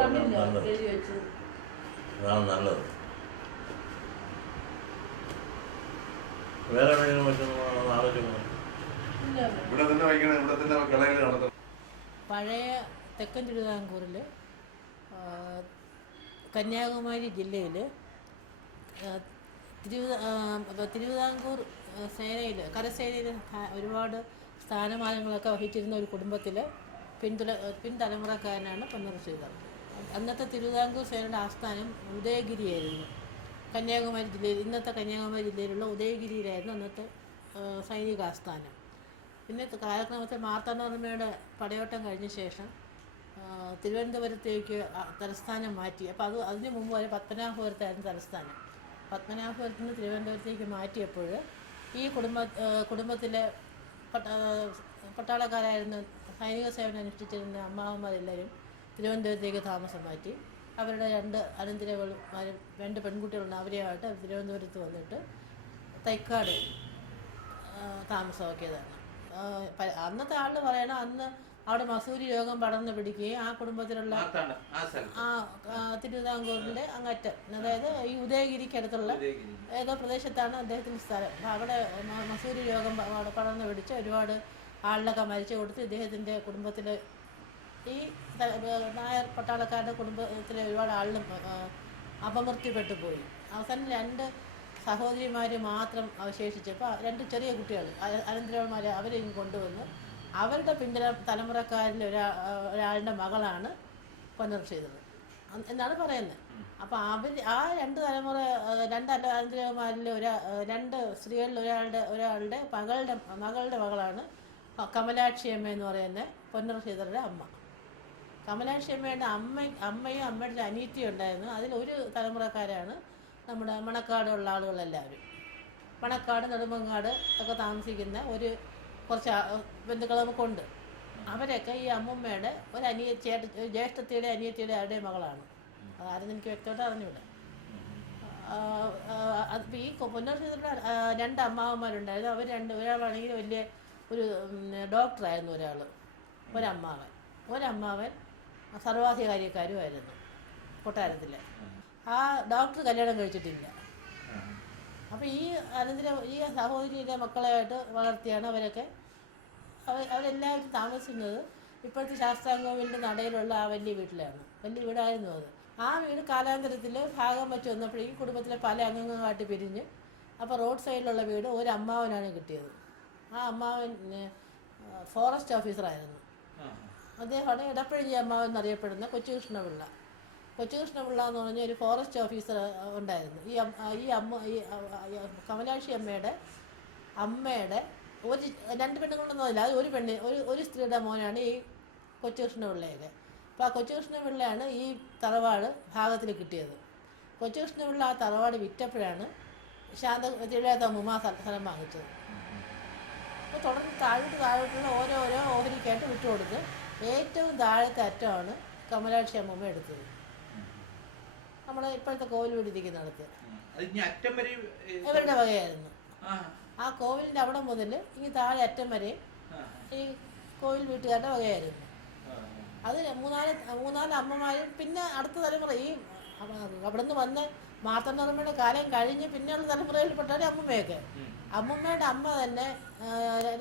അതാണ് നല്ലത്. വേറെ എവിടെയെങ്കിലും വെച്ചൊന്നും ആലോചിക്കുന്നു. ഇവിടെ തന്നെ വയ്ക്കണം, ഇവിടെ തന്നെ കളയിൽ നടത്തണം. പഴയ തെക്കൻ തിരുവിതാംകൂറിൽ കന്യാകുമാരി ജില്ലയിൽ തിരുവിതാംകൂർ സേനയിൽ കരസേനയിൽ ഒരുപാട് സ്ഥാനമാനങ്ങളൊക്കെ വഹിച്ചിരുന്ന ഒരു കുടുംബത്തിൽ പിൻതലമുറക്കാരനാണ് പൊന്നറ ശ്രീധർ. അന്നത്തെ തിരുവിതാംകൂർ സേനയുടെ ആസ്ഥാനം ഉദയഗിരിയായിരുന്നു. കന്യാകുമാരി ജില്ലയിൽ, ഇന്നത്തെ കന്യാകുമാരി ജില്ലയിലുള്ള ഉദയഗിരിയിലായിരുന്നു അന്നത്തെ സൈനിക ആസ്ഥാനം. പിന്നെ കാലക്രമത്തിൽ മാർത്താണ്ഡവർമ്മയുടെ പടയോട്ടം കഴിഞ്ഞ ശേഷം തിരുവനന്തപുരത്തേക്ക് തലസ്ഥാനം മാറ്റി. അപ്പോൾ അതിന് മുമ്പ് വരെ പത്മനാഭപുരത്തായിരുന്നു തലസ്ഥാനം. പത്മനാഭപുരത്ത് നിന്ന് തിരുവനന്തപുരത്തേക്ക് മാറ്റിയപ്പോൾ ഈ കുടുംബത്തിലെ പട്ടാളക്കാരായിരുന്ന സൈനിക സേവനം അനുഷ്ഠിച്ചിരുന്ന അമ്മാവന്മാരെല്ലാവരും തിരുവനന്തപുരത്തേക്ക് താമസം മാറ്റി. അവരുടെ 2 അനന്തരവന്മാരും 2 പെൺകുട്ടികളുണ്ട്. അവരെയായിട്ട് തിരുവനന്തപുരത്ത് വന്നിട്ട് തൈക്കാട് താമസമാക്കിയതാണ്. അന്നത്തെ ആളുകൾ പറയണം, അന്ന് അവിടെ മസൂരി രോഗം പടർന്നു പിടിക്കുകയും ആ കുടുംബത്തിലുള്ള തിരുവിതാംകൂറിൻ്റെ അങ്ങറ്റം, അതായത് ഈ ഉദയഗിരിക്കടുത്തുള്ള ഏതോ പ്രദേശത്താണ് അദ്ദേഹത്തിൻ്റെ സ്ഥലം. അവിടെ മസൂരി രോഗം പടർന്നു പിടിച്ച് ഒരുപാട് ആളിലൊക്കെ മരിച്ചു കൊടുത്ത് ഇദ്ദേഹത്തിൻ്റെ കുടുംബത്തിൽ ഈ നായർ പട്ടാളക്കാരുടെ കുടുംബത്തിലെ ഒരുപാട് ആളിലും അപമൃത്യുപ്പെട്ടു പോയി. അവസാനം 2 സഹോദരിമാർ മാത്രം അവശേഷിച്ചപ്പോൾ 2 ചെറിയ കുട്ടികൾ അനന്തരവന്മാർ അവരെയും കൊണ്ടുവന്ന് അവരുടെ തലമുറക്കാരിൽ ഒരാളുടെ മകളാണ് പൊന്നറ ശ്രീധർ എന്നാണ് പറയുന്നത്. അപ്പോൾ ആ 2 തലമുറ 2 അനന്തരവന്മാരിൽ 2 സ്ത്രീകളിൽ ഒരാളുടെ മകളുടെ മകളാണ് കമലാക്ഷി അമ്മ എന്ന് പറയുന്ന പൊന്നറ ശ്രീധരുടെ അമ്മ. കമലാക്ഷി അമ്മയുടെ അമ്മയും അമ്മയുടെ അനിയത്തിയും ഉണ്ടായിരുന്നു. അതിലൊരു തലമുറക്കാരാണ് നമ്മുടെ മണക്കാടുള്ള ആളുകളെല്ലാവരും. മണക്കാട്, നെടുമങ്ങാട് ഒക്കെ താമസിക്കുന്ന കുറച്ച് ബന്ധുക്കൾ നമുക്കുണ്ട്. അവരൊക്കെ ഈ അമ്മൂമ്മയുടെ ജ്യേഷ്ഠത്തിയുടെ അനിയത്തിയുടെ ആരുടെയും മകളാണ്. അതാരെന്ന് എനിക്ക് വ്യക്തമായിട്ട് അറിഞ്ഞൂടെ. അപ്പോൾ ഈ പൊന്നറ ശ്രീധരുടെ 2 അമ്മാവന്മാരുണ്ടായിരുന്നു. അവർ ഒരാളാണെങ്കിൽ വലിയ ഒരു ഡോക്ടറായിരുന്നു, ഒരമ്മാവൻ സർവാധികാരിക്കാരുമായിരുന്നു കൊട്ടാരത്തിൽ. ആ ഡോക്ടർ കല്യാണം കഴിച്ചിട്ടില്ല. അപ്പോൾ ഈ സഹോദരിയുടെ മക്കളായിട്ട് വളർത്തിയാണ് അവരെല്ലാവരും താമസിക്കുന്നത് ഇപ്പോഴത്തെ ശാസ്താംകോവിലിൻ്റെ നടയിലുള്ള ആ വലിയ വീടായിരുന്നു അത്. ആ വീട് കാലാന്തരത്തിൽ ഭാഗം വെച്ച് വന്നപ്പോൾ ഈ കുടുംബത്തിലെ പല അംഗങ്ങളായിട്ട് പിരിഞ്ഞ് അപ്പോൾ റോഡ് സൈഡിലുള്ള വീട് ഒരു അമ്മാവനാണ് കിട്ടിയത്. ആ അമ്മാവൻ ഫോറസ്റ്റ് ഓഫീസറായിരുന്നു. അദ്ദേഹമാണ് ഇടപ്പഴിഞ്ഞി അമ്മാവൻ എന്നറിയപ്പെടുന്ന കൊച്ചുകൃഷ്ണപിള്ള എന്ന് പറഞ്ഞ ഒരു ഫോറസ്റ്റ് ഓഫീസർ ഉണ്ടായിരുന്നു. ഈ കമലാക്ഷി അമ്മയുടെ 2 പെണ്ണുങ്ങളൊന്നുമില്ല, അത് ഒരു സ്ത്രീയുടെ മോനാണ് ഈ കൊച്ചുകൃഷ്ണപിള്ളയൊക്കെ. അപ്പോൾ ആ കൊച്ചുകൃഷ്ണപിള്ളയാണ് ഈ തറവാട് ഭാഗത്തിൽ കിട്ടിയത്. കൊച്ചുകൃഷ്ണപിള്ള ആ തറവാട് വിറ്റപ്പോഴാണ് തിരുവിതാംകൂർ സ്ഥലം വാങ്ങിച്ചത്. അപ്പോൾ തുടർന്ന് താഴോട്ടുള്ള ഓരോരോ ഓഹരിക്കായിട്ട് വിട്ടുകൊടുത്ത് ഏറ്റവും താഴത്തെ അറ്റമാണ് കമലാക്ഷി അമ്മൂമ്മ എടുത്തത്. നമ്മുടെ ഇപ്പോഴത്തെ കോവിൽ വീടിരിക്കുന്നിടത്ത് ഇവരുടെ വകയായിരുന്നു. ആ കോവിലിൻ്റെ അവിടെ മുതൽ ഈ താഴെ അറ്റം വരെ ഈ കോവിൽ വീട്ടുകാരുടെ വകയായിരുന്നു. അത് 3-4 അമ്മമാരും പിന്നെ അടുത്ത തലമുറ ഈ അവിടെ നിന്ന് വന്ന് മാർത്താണ്ഡവർമ്മയുടെ കാലം കഴിഞ്ഞ് പിന്നെയുള്ള തലമുറയിൽപ്പെട്ടവർ അമ്മൂമ്മയുടെ അമ്മ തന്നെ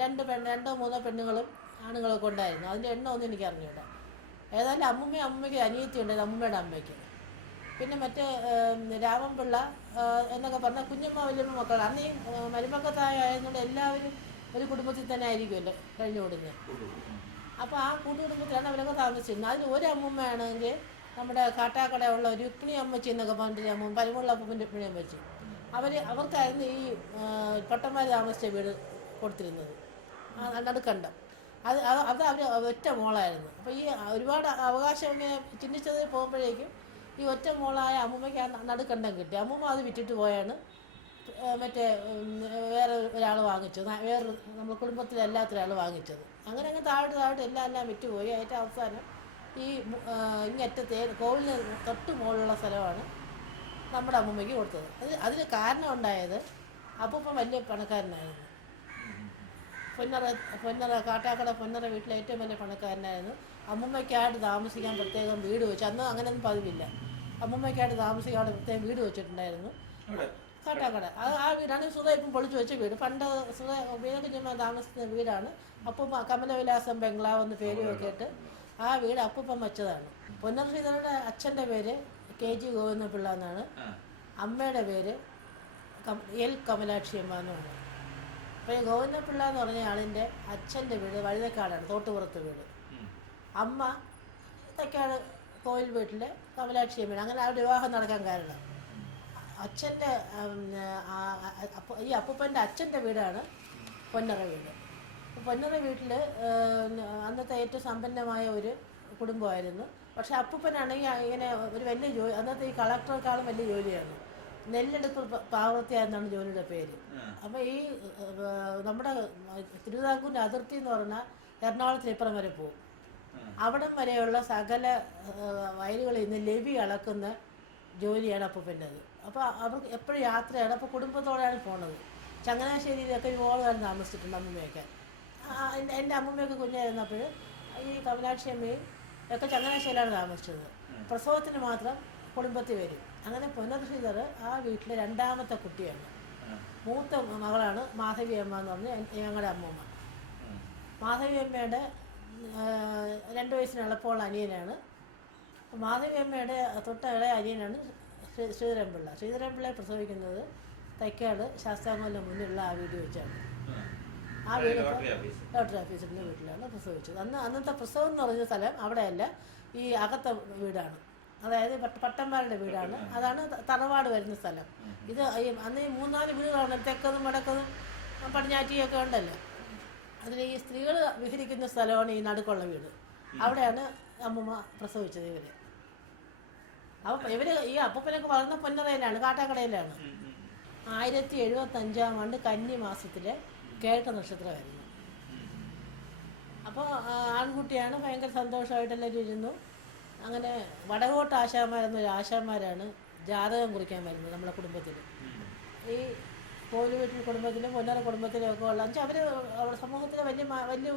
2-3 പെണ്ണുങ്ങളും ആണുങ്ങളൊക്കെ ഉണ്ടായിരുന്നു. അതിൻ്റെ എണ്ണമൊന്നും എനിക്ക് അറിഞ്ഞൂടാ. ഏതായാലും അമ്മൂമ്മയ്ക്ക് അനിയത്തി ഉണ്ടായിരുന്നു, അമ്മൂമ്മയുടെ അമ്മയ്ക്ക്. പിന്നെ മറ്റേ രാമൻപിള്ള എന്നൊക്കെ പറഞ്ഞാൽ കുഞ്ഞമ്മ വലിയമ്മ മക്കൾ. അന്ന് ഈ മരുമക്കത്തായതുകൊണ്ട് എല്ലാവരും ഒരു കുടുംബത്തിൽ തന്നെ ആയിരിക്കുമല്ലോ കഴിഞ്ഞുകൂടുന്നത്. അപ്പോൾ ആ കൂട്ടുകുടുംബത്തിലാണ് അവരൊക്കെ താമസിച്ചിരുന്നത്. അതിൽ ഒരു അമ്മൂമ്മയാണെങ്കിൽ നമ്മുടെ കാട്ടാക്കടയുള്ള രുക്മിണി അമ്മച്ചി എന്നൊക്കെ പറഞ്ഞിട്ട് അമ്മ പരിമുള്ള അപ്പൂപ്പൻ്റെ രുക്മിണി അമ്മച്ചി. അവർക്കായിരുന്നു ഈ പൊട്ടന്മാർ താമസിച്ച വീട് കൊടുത്തിരുന്നത്, നടുക്കണ്ടം. അത് അവർ ഒറ്റ മോളായിരുന്നു. അപ്പോൾ ഈ ഒരുപാട് അവകാശം ഇങ്ങനെ ചിന്തിച്ചത് പോകുമ്പോഴേക്കും ഈ ഒറ്റ മോളായ അമ്മൂമ്മയ്ക്ക് ആ നടുക്കണ്ടം കിട്ടി. അമ്മൂമ്മ അത് വിറ്റിട്ട് പോയാണ് മറ്റേ വേറെ ഒരാൾ വാങ്ങിച്ചത്, നമ്മുടെ കുടുംബത്തിലെ എല്ലാത്തിലും വാങ്ങിച്ചത്. അങ്ങനെ താഴോട്ട് എല്ലാം വിറ്റുപോയി. ഏറ്റവും അവസാനം ഈ ഇങ്ങറ്റത്തെ കോവിലിന് തൊട്ട് മുകളിലുള്ള സ്ഥലമാണ് നമ്മുടെ അമ്മൂമ്മയ്ക്ക് കൊടുത്തത്. അതിന് കാരണം ഉണ്ടായത് അപ്പൂപ്പൻ വലിയ പണക്കാരനായിരുന്നു. കാട്ടാക്കട പൊന്നറ വീട്ടിലെ ഏറ്റവും വലിയ പണക്കാരനായിരുന്നു. അമ്മൂമ്മയ്ക്കായിട്ട് താമസിക്കാൻ പ്രത്യേകം വീട് വെച്ചു. അന്ന് അങ്ങനെയൊന്നും പതിവില്ല. അമ്മൂമ്മയ്ക്കായിട്ട് താമസിക്കാൻ അവിടെ പ്രത്യേകം വീട് വെച്ചിട്ടുണ്ടായിരുന്നു. കാട്ടാക്കട ആ വീടാണ് സുധ ഇപ്പം പൊളിച്ചു വെച്ച വീട്. പണ്ട് സുധ വീണക്കുഞ്ഞമ്മ താമസിക്കുന്ന വീടാണ്. അപ്പം കമലവിലാസം ബംഗ്ലാവ് എന്ന് പേര് വെക്കിയിട്ട് ആ വീട് അപ്പൂപ്പം വെച്ചതാണ്. പൊന്നർ ശ്രീധരയുടെ അച്ഛൻ്റെ പേര് KG ഗോവിന്ദപിള്ള എന്നാണ്. അമ്മയുടെ പേര് എൽ കമലാക്ഷി അമ്മ എന്നാണ്. അപ്പോൾ ഈ ഗോവിന്ദപിള്ള എന്ന് പറഞ്ഞ ആളിൻ്റെ അച്ഛൻ്റെ വീട് വഴുതക്കാടാണ്, തോട്ടുപുറത്ത് വീട്. അമ്മ തെക്കാട് കോയിൽ വീട്ടിലെ കമലാക്ഷി അമ്മയാണ്. അങ്ങനെ ആ വിവാഹം നടക്കാൻ കാരണം അച്ഛൻ്റെ ഈ അപ്പൂപ്പൻ്റെ അച്ഛൻ്റെ വീടാണ് പൊന്നറ വീട്. പൊന്നറ വീട്ടിൽ അന്നത്തെ ഏറ്റവും സമ്പന്നമായ ഒരു കുടുംബമായിരുന്നു. പക്ഷെ അപ്പൂപ്പനാണെങ്കിൽ ഇങ്ങനെ ഒരു വലിയ ജോലി, അന്നത്തെ ഈ കളക്ടറെക്കാളും വലിയ ജോലിയാണ്. നെല്ലെടുപ്പ് പാവൃത്തിയ എന്നാണ് ജോലിയുടെ പേര്. അപ്പോൾ ഈ നമ്മുടെ തിരുവിതാംകൂറിൻ്റെ അതിർത്തി എന്ന് പറഞ്ഞാൽ എറണാകുളത്തിന് ഇപ്പുറം വരെ പോകും. അവിടം വരെയുള്ള സകല വയലുകളിൽ നിന്ന് ലെവി അളക്കുന്ന ജോലിയാണ് അപ്പൂപ്പൻ്റെത്. അപ്പോൾ അവർക്ക് എപ്പോഴും യാത്രയാണ്. അപ്പോൾ കുടുംബത്തോടെയാണ് പോണത്. ചങ്ങനാശ്ശേരിയിലൊക്കെ ഒരുപാട് കാലം താമസിച്ചിട്ടുണ്ട് അമ്മൂമ്മയൊക്കെ. എൻ്റെ അമ്മൂമ്മയൊക്കെ കുഞ്ഞായിരുന്നപ്പോൾ ഈ കമലാക്ഷി അമ്മയും ഒക്കെ ചങ്ങനാശ്ശേരിയിലാണ് താമസിച്ചത്. പ്രസവത്തിന് മാത്രം കുടുംബത്തിൽ വരും. അങ്ങനെ പൊന്നർ ശ്രീധർ ആ വീട്ടിലെ രണ്ടാമത്തെ കുട്ടിയാണ്. മൂത്ത മകളാണ് മാധവി അമ്മ എന്ന് പറഞ്ഞ് ഞങ്ങളുടെ അമ്മൂമ്മ. മാധവി അമ്മയുടെ 2 വയസ്സിന് എളുപ്പമുള്ള അനിയനാണ്. മാധവി അമ്മയുടെ തൊട്ട ഇളയ അനിയനാണ് ശ്രീധരൻപിള്ള. ശ്രീധരൻപിള്ളയെ പ്രസവിക്കുന്നത് തൈക്കാട് ശാസ്താംകോലിന് മുന്നിലുള്ള ആ വീട് വെച്ചാണ്. ആ വീട് ലോട്ടറി ഓഫീസറിൻ്റെ വീട്ടിലാണ് പ്രസവിച്ചത്. അന്നത്തെ പ്രസവം എന്ന് പറഞ്ഞ സ്ഥലം അവിടെയല്ല, ഈ അകത്തെ വീടാണ്. അതായത് പട്ടന്മാരുടെ വീടാണ്. അതാണ് തറവാട് വരുന്ന സ്ഥലം. ഇത് അന്ന് ഈ 3-4 വീടുകളാണ്, തെക്കതും വടക്കതും പടിഞ്ഞാറ്റിയൊക്കെ ഉണ്ടല്ലോ. അതിൽ ഈ സ്ത്രീകൾ വിഹരിക്കുന്ന സ്ഥലമാണ് ഈ നടുക്കുള്ള വീട്. അവിടെയാണ് അമ്മൂമ്മ പ്രസവിച്ചത് ഇവര്. അപ്പോൾ ഇവർ ഈ അപ്പൂപ്പനൊക്കെ വളർന്ന പൊന്നറയിലാണ്, കാട്ടാക്കടയിലാണ്. 1075 ആണ്ട് കന്നി മാസത്തിലെ കേട്ട നക്ഷത്രമായിരുന്നു. അപ്പോൾ ആൺകുട്ടിയാണ്. ഭയങ്കര സന്തോഷമായിട്ടെല്ലാവരും ഇരുന്നു. അങ്ങനെ വടകോട്ട് ആശാന്മാരെന്നൊരു ആശാന്മാരാണ് ജാതകം കുറിക്കാൻ വരുന്നത് നമ്മുടെ കുടുംബത്തിൽ. ഈ കോലു വീട്ടിൽ കുടുംബത്തിലും പൊന്നറ കുടുംബത്തിലും ഒക്കെ ഉള്ള അവർ സമൂഹത്തിലെ വലിയ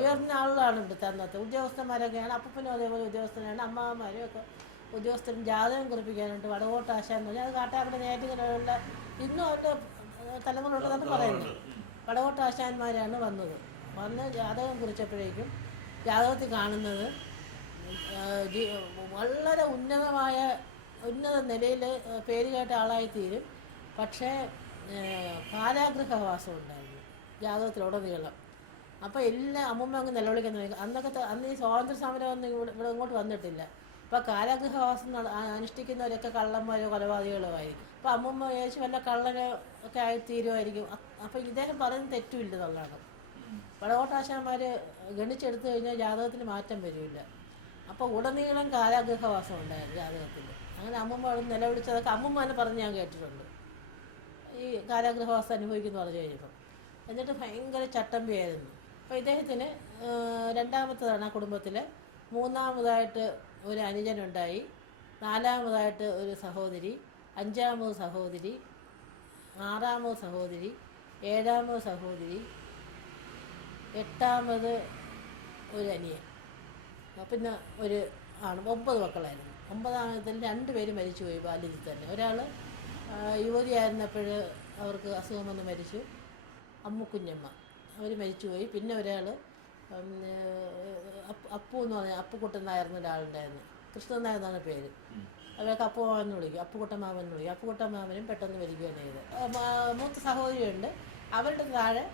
ഉയർന്ന ആളുകളാണ് ഇവിടുത്തെ അന്നത്തെ ഉദ്യോഗസ്ഥന്മാരൊക്കെയാണ്. അപ്പൂപ്പനും അതേപോലെ ഉദ്യോഗസ്ഥനാണ്. അമ്മാവന്മാരും ഒക്കെ ഉദ്യോഗസ്ഥരും ജാതകം കുറിപ്പിക്കാനായിട്ട് വടകോട്ട് ആശാൻ എന്ന് പറഞ്ഞാൽ അത് കാട്ടാക്കട നേരിട്ടുള്ള ഇന്നും അവരുടെ തലമുറയുള്ളതെന്ന് പറയുന്നത്. വടകോട്ട് ആശാന്മാരാണ് വന്ന് ജാതകം കുറിച്ചപ്പോഴേക്കും ജാതകത്തിൽ കാണുന്നത് വളരെ ഉന്നത നിലയിൽ പേര് കേട്ട ആളായിത്തീരും. പക്ഷേ കാരാഗൃഹവാസം ഉണ്ടായിരുന്നു ജാതകത്തിലുടനീളം. അപ്പോൾ എല്ലാം അമ്മൂമ്മ അങ്ങ് നിലവിളിക്കുന്നത്. അന്ന് ഈ സ്വാതന്ത്ര്യ സമരമൊന്നും ഇവിടെ ഇങ്ങോട്ട് വന്നിട്ടില്ല. അപ്പോൾ കാരാഗൃഹവാസം അനുഷ്ഠിക്കുന്നവരൊക്കെ കള്ളന്മാരോ കൊലപാതകളോ ആയിരിക്കും. അപ്പോൾ അമ്മൂമ്മ വിചാരിച്ച് വല്ല കള്ളനോ ഒക്കെ ആയിത്തീരുമായിരിക്കും. അപ്പോൾ ഇദ്ദേഹം പറയുന്നത് തെറ്റുമില്ലെന്നുള്ളതാണ്. വടകോട്ടാശാന്മാർ ഗണിച്ചെടുത്തു കഴിഞ്ഞാൽ ജാതകത്തിന് മാറ്റം വരില്ല. അപ്പോൾ ഉടനീളം കാരാഗൃഹവാസം ഉണ്ടായിരുന്നു ജാതകത്തിൽ. അങ്ങനെ അമ്മൂമ്മ അവിടെ നിലവിളിച്ചതൊക്കെ അമ്മൂമ്മ തന്നെ പറഞ്ഞ് ഞാൻ കേട്ടിട്ടുണ്ട്. ഈ കാരാഗൃഹവാസം അനുഭവിക്കുന്നു പറഞ്ഞു കഴിഞ്ഞപ്പോൾ. എന്നിട്ട് ഭയങ്കര ചട്ടമ്പിയായിരുന്നു. അപ്പോൾ ഇദ്ദേഹത്തിന് രണ്ടാമത്തതാണ് ആ കുടുംബത്തിൽ. മൂന്നാമതായിട്ട് ഒരു അനുജനുണ്ടായി, നാലാമതായിട്ട് ഒരു സഹോദരി, അഞ്ചാമത് സഹോദരി, ആറാമത് സഹോദരി, ഏഴാമത് സഹോദരി, എട്ടാമത് ഒരു അനിയൻ, പിന്നെ ഒരു ആണ്. 9 മക്കളായിരുന്നു. 9ാമത്തിൽ 2 പേര് മരിച്ചുപോയി ബാല്യത്തിൽ തന്നെ. ഒരാൾ യുവതിയായിരുന്നപ്പോൾ അവർക്ക് അസുഖം വന്ന് മരിച്ചു, അമ്മുക്കുഞ്ഞമ്മ, അവർ മരിച്ചുപോയി. പിന്നെ ഒരാൾ അപ്പു എന്ന് പറഞ്ഞാൽ അപ്പുക്കുട്ടൻ നായർ എന്നൊരാളുണ്ടായിരുന്നു. കൃഷ്ണൻ നായർ എന്നാണ് പേര്. അവരൊക്കെ അപ്പുമാവൻ എന്ന് വിളിക്കും, അപ്പുക്കുട്ടമാവൻ എന്ന് വിളിക്കും. അപ്പുക്കുട്ടമാവനും പെട്ടെന്ന് മരിക്കുകയാണ് ചെയ്തത്. മൂത്ത സഹോദരിയുണ്ട്. അവരുടെ താഴെ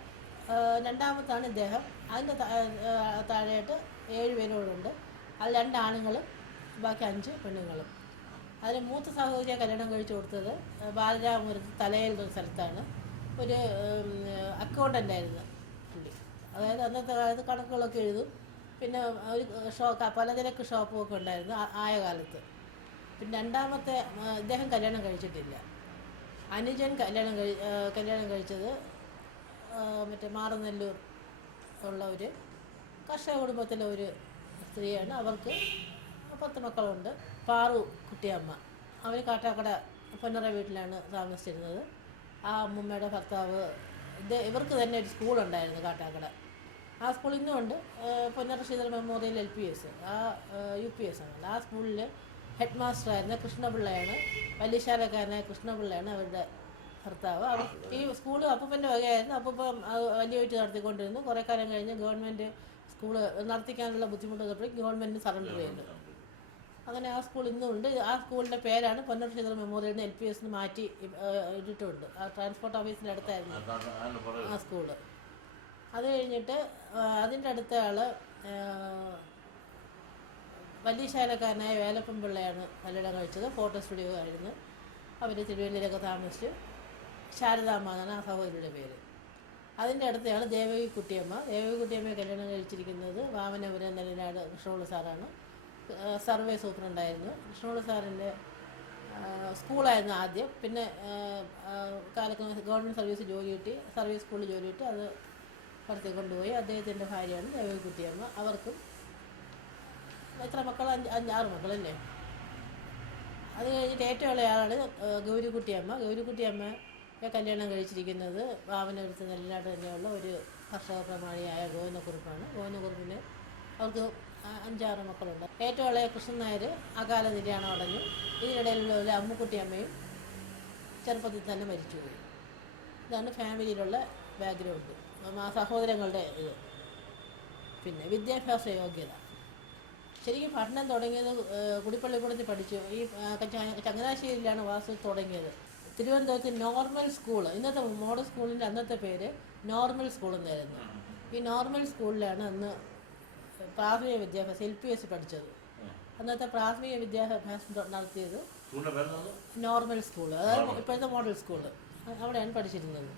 രണ്ടാമത്താണ് ഇദ്ദേഹം. അതിൻ്റെ താഴെയായിട്ട് 7 പേരോടുണ്ട്. അത് 2 ആണുങ്ങളും ബാക്കി 5 പെണ്ണുങ്ങളും. അതിൽ മൂത്ത സഹോദരിയെ കല്യാണം കഴിച്ചു കൊടുത്തത് ബാലരാമപുരത്ത് തലയിൽ എന്ന സ്ഥലത്താണ്. ഒരു അക്കൗണ്ടൻ്റായിരുന്നു പുള്ളി. അതായത് അന്നത്തെ കാലത്ത് കണക്കുകളൊക്കെ എഴുതും. പിന്നെ ഒരു പലചരക്ക് ഷോപ്പും ഒക്കെ ഉണ്ടായിരുന്നു ആയ കാലത്ത്. പിന്നെ രണ്ടാമത്തെ ഇദ്ദേഹം കല്യാണം കഴിച്ചിട്ടില്ല. അനുജൻ കല്യാണം കഴിച്ചത് മറ്റേ മാറനെല്ലൂർ ഉള്ള ഒരു കർഷക കുടുംബത്തിലെ ഒരു സ്ത്രീയാണ്. അവർക്ക് 10 മക്കളുണ്ട്. പാറു കുട്ടിയമ്മ, അവർ കാട്ടാക്കട പൊന്നറ വീട്ടിലാണ് താമസിച്ചിരുന്നത്. ആ അമ്മൂമ്മയുടെ ഭർത്താവ് ഇവർക്ക് തന്നെ ഒരു സ്കൂളുണ്ടായിരുന്നു കാട്ടാക്കട. ആ സ്കൂൾ ഇന്നും ഉണ്ട്. പൊന്നറശ്ശീധര മെമ്മോറിയൽ LPS, ആ UPS ആണ്. ആ സ്കൂളിൽ ഹെഡ് മാസ്റ്ററായിരുന്ന കൃഷ്ണപിള്ളയാണ്, വലിയശാലക്കാരനായ കൃഷ്ണപിള്ളയാണ് അവരുടെ ഭർത്താവ്. ഈ സ്കൂൾ അപ്പൂപ്പൻ്റെ വകയായിരുന്നു. അപ്പൂപ്പൻ വലിയ വീട്ട് നടത്തിക്കൊണ്ടിരുന്നു. കുറേ കാലം കഴിഞ്ഞ് ഗവൺമെൻറ് സ്കൂള് നടത്തിക്കാനുള്ള ബുദ്ധിമുട്ട് വന്നപ്പോഴേക്കും ഗവൺമെൻറ് സറണ്ടർ ചെയ്തു. അങ്ങനെ ആ സ്കൂൾ ഇന്നും ഉണ്ട്. ആ സ്കൂളിൻ്റെ പേരാണ് പൊന്നറശ്ശീധര മെമ്മോറിയൽ LPS മാറ്റി ഇട്ടിട്ടുണ്ട്. ആ ട്രാൻസ്പോർട്ട് ഓഫീസിൻ്റെ അടുത്തായിരുന്നു ആ സ്കൂള്. അത് കഴിഞ്ഞിട്ട് അതിൻ്റെ അടുത്ത ആൾ വലിയശാലക്കാരനായ വേലപ്പൻ പിള്ളയാണ് കല്യാണം കഴിച്ചത്. ഫോട്ടോ സ്റ്റുഡിയോ ആയിരുന്നു. അവർ തിരുവല്ലയിലൊക്കെ താമസിച്ച്. ശാരദാമ്മ എന്നാണ് ആ സഹോദരിയുടെ പേര്. അതിൻ്റെ അടുത്താണ് ദേവകി കുട്ടിയമ്മയെ കല്യാണം കഴിച്ചിരിക്കുന്നത് വാമനപുരം നെല്ലിനാട് കൃഷ്ണപിള്ള സാറാണ്. സർവേ സൂപ്രണ്ടായിരുന്നു. കൃഷ്ണപിള്ള സാറിൻ്റെ സ്കൂളായിരുന്നു ആദ്യം. പിന്നെ കാലക്രമേണ ഗവൺമെൻറ് സർവീസ് ജോലി കിട്ടി, സർവീസ് സ്കൂളിൽ ജോലി കിട്ടി. അത് പുറത്തേക്ക് കൊണ്ടുപോയി. അദ്ദേഹത്തിൻ്റെ ഭാര്യയാണ് ദേവകി കുട്ടിയമ്മ. അവർക്കും എത്ര മക്കൾ? 5-6 മക്കളല്ലേ. അത് കഴിഞ്ഞിട്ട് ഏറ്റവും ഇളയാളാണ് ഗൗരിക്കുട്ടിയമ്മയെ കല്യാണം കഴിച്ചിരിക്കുന്നത് വാമനപുരത്ത് നെല്ലിനാട് തന്നെയുള്ള ഒരു കർഷക പ്രമാണിയായ ഗോവിന്ദക്കുറുപ്പാണ്. ഗോവിന്ദക്കുറുപ്പിന് അവർക്ക് 5-6 മക്കളുണ്ട്. ഏറ്റവും ഇളയ കൃഷ്ണൻ നായർ അകാല നിര്യാണം അടഞ്ഞു. ഇതിനിടയിലുള്ള ഒരു അമ്മുക്കുട്ടിയമ്മയും ചെറുപ്പത്തിൽ തന്നെ മരിച്ചുപോയി. ഇതാണ് ഫാമിലിയിലുള്ള ബാക്ക്ഗ്രൗണ്ട്, ആ സഹോദരങ്ങളുടെ ഇത്. പിന്നെ വിദ്യാഭ്യാസ യോഗ്യത. ശരിക്കും പഠനം തുടങ്ങിയത് കുടിപ്പള്ളിക്കൂടത്തിൽ പഠിച്ചു. ഈ ചങ്ങനാശ്ശേരിയിലാണ് വാസു തുടങ്ങിയത്. തിരുവനന്തപുരത്ത് നോർമൽ സ്കൂൾ, ഇന്നത്തെ മോഡൽ സ്കൂളിൻ്റെ അന്നത്തെ പേര് നോർമൽ സ്കൂൾ എന്നായിരുന്നു. ഈ നോർമൽ സ്കൂളിലാണ് അന്ന് പ്രാഥമിക വിദ്യാഭ്യാസം LPS പഠിച്ചത്. അന്നത്തെ പ്രാഥമിക വിദ്യാഭ്യാസം നടത്തിയത് നോർമൽ സ്കൂൾ, അതായത് ഇപ്പോഴത്തെ മോഡൽ സ്കൂള്, അവിടെയാണ് പഠിച്ചിരുന്നത്.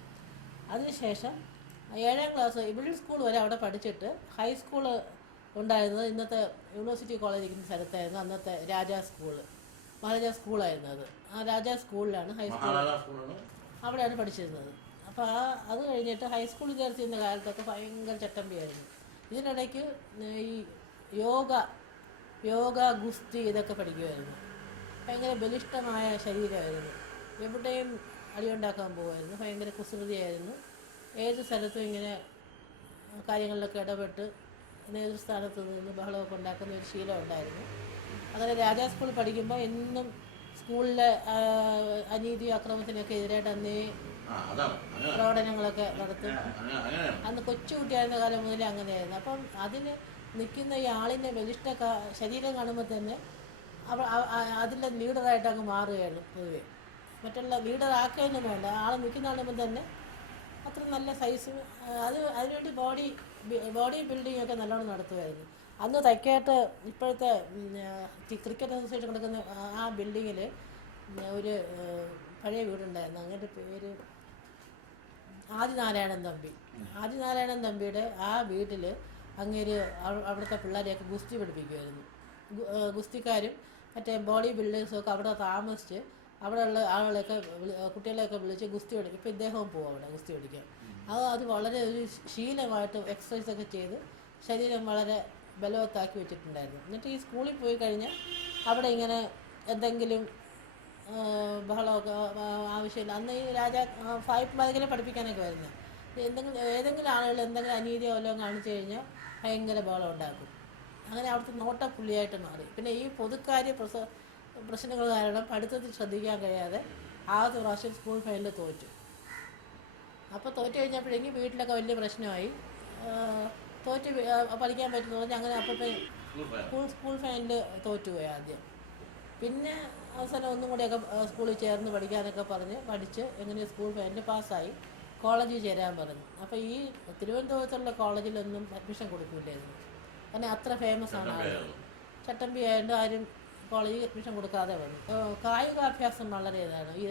അതിനുശേഷം 7ാം ക്ലാസ് മിഡിൽ സ്കൂൾ വരെ അവിടെ പഠിച്ചിട്ട് ഹൈസ്കൂള് ഉണ്ടായിരുന്നത് ഇന്നത്തെ യൂണിവേഴ്സിറ്റി കോളേജ് ഇരിക്കുന്ന സ്ഥലത്തായിരുന്നു അന്നത്തെ മഹാരാജാ സ്കൂളായിരുന്നു അത്. ആ രാജാ സ്കൂളിലാണ് ഹൈസ്കൂൾ, അവിടെയാണ് പഠിച്ചിരുന്നത്. അപ്പോൾ അത് കഴിഞ്ഞിട്ട് ഹൈസ്കൂളിൽ കയറിച്ചിരുന്ന കാലത്തൊക്കെ ഭയങ്കര ചട്ടമ്പിയായിരുന്നു. ഇതിനിടയ്ക്ക് ഈ യോഗ ഗുസ്തി ഇതൊക്കെ പഠിക്കുമായിരുന്നു. ഭയങ്കര ബലിഷ്ഠമായ ശരീരമായിരുന്നു. എവിടെയും അടിയുണ്ടാക്കാൻ പോകുമായിരുന്നു. ഭയങ്കര കുസൃതിയായിരുന്നു. ഏത് സ്ഥലത്തും ഇങ്ങനെ കാര്യങ്ങളിലൊക്കെ ഇടപെട്ട് നേതൃസ്ഥാനത്ത് നിന്ന് ബഹളമൊക്കെ ഉണ്ടാക്കുന്ന ഒരു ശീലം ഉണ്ടായിരുന്നു. അങ്ങനെ രാജാ സ്കൂളിൽ പഠിക്കുമ്പോൾ എന്നും സ്കൂളിലെ അനീതി അക്രമത്തിനൊക്കെ എതിരായിട്ട് അന്നേ പ്രകടനങ്ങളൊക്കെ നടത്തും. അന്ന് കൊച്ചുകുട്ടിയായിരുന്ന കാലം മുതലേ അങ്ങനെയായിരുന്നു. അപ്പം അതിന് നിൽക്കുന്ന ഈ ആളിൻ്റെ ബലിഷ്ഠ ശരീരം കാണുമ്പോൾ തന്നെ അതിൻ്റെ ലീഡറായിട്ട് അങ്ങ് മാറുകയാണ് പൊതുവെ. മറ്റുള്ള ലീഡറാക്കുകയൊന്നും വേണ്ട, ആൾ നിൽക്കുന്ന കാണുമ്പോൾ തന്നെ അത്ര നല്ല സൈസ്. അതിനുവേണ്ടി ബോഡി ബിൽഡിംഗ് ഒക്കെ നല്ലോണം നടത്തുമായിരുന്നു. അന്ന് തെക്കേട്ട് ഇപ്പോഴത്തെ ക്രിക്കറ്റ് അസോസിയേഷൻ കിടക്കുന്ന ആ ബിൽഡിങ്ങിൽ ഒരു പഴയ വീടുണ്ടായിരുന്നു. അങ്ങനത്തെ പേര് ആദിനാരായണൻ തമ്പിയുടെ ആ വീട്ടിൽ അങ്ങേര് അവിടുത്തെ പിള്ളേരെയൊക്കെ ഗുസ്തി പഠിപ്പിക്കുമായിരുന്നു. ഗുസ്തിക്കാരും മറ്റേ ബോഡി ബിൽഡേഴ്സും ഒക്കെ അവിടെ താമസിച്ച് അവിടെയുള്ള ആളുകളെയൊക്കെ കുട്ടികളെയൊക്കെ വിളിച്ച് ഗുസ്തി പഠിക്കും. ഇപ്പോൾ ഇദ്ദേഹവും പോകും അവിടെ ഗുസ്തി പഠിക്കാൻ. അത് വളരെ ഒരു ശീലമായിട്ട് എക്സസൈസൊക്കെ ചെയ്ത് ശരീരം വളരെ ബലവത്താക്കി വെച്ചിട്ടുണ്ടായിരുന്നു. എന്നിട്ട് ഈ സ്കൂളിൽ പോയി കഴിഞ്ഞാൽ അവിടെ ഇങ്ങനെ എന്തെങ്കിലും ബഹളമൊക്കെ ആവശ്യമില്ല. അന്ന് ഈ ഫായ്പമാരെ പഠിപ്പിക്കാനൊക്കെ വരുന്നത്. ഏതെങ്കിലും ആളുകൾ എന്തെങ്കിലും അനീതിയോ വല്ലതും കാണിച്ചു കഴിഞ്ഞാൽ ഭയങ്കര ബഹളം ഉണ്ടാക്കും. അങ്ങനെ അവിടുത്തെ നോട്ടപ്പുള്ളിയായിട്ട് മാറി. പിന്നെ ഈ പൊതുക്കാര്യ പ്രശ്നങ്ങൾ കാരണം പഠിത്തത്തിൽ ശ്രദ്ധിക്കാൻ കഴിയാതെ ആദ്യത്തെ പ്രാവശ്യം സ്കൂൾ ഫൈനലിൽ തോറ്റു. അപ്പോൾ തോറ്റു കഴിഞ്ഞപ്പോഴേക്കും വീട്ടിലൊക്കെ വലിയ പ്രശ്നമായി. പഠിക്കാൻ പറ്റുമെന്ന് പറഞ്ഞാൽ അങ്ങനെ അപ്പോൾ സ്കൂൾ ഫൈനലിൽ തോറ്റുപോയി ആദ്യം. പിന്നെ അവസാനം ഒന്നും കൂടെയൊക്കെ സ്കൂളിൽ ചേർന്ന് പഠിക്കാനൊക്കെ പഠിച്ച് എങ്ങനെ സ്കൂൾ ഫൈനലിൽ പാസ്സായി കോളേജിൽ ചേരാൻ പറഞ്ഞു. അപ്പോൾ ഈ തിരുവനന്തപുരത്തുള്ള കോളേജിലൊന്നും അഡ്മിഷൻ കൊടുക്കില്ലായിരുന്നു. കാരണം അത്ര ഫേമസ് ആണ് ആളുകൾ. ചട്ടമ്പി ആയതുകൊണ്ട് ആരും കോളേജിൽ അഡ്മിഷൻ കൊടുക്കാതെ വന്നു. കായികാഭ്യാസം വളരെ ഇതാണ്. ഈ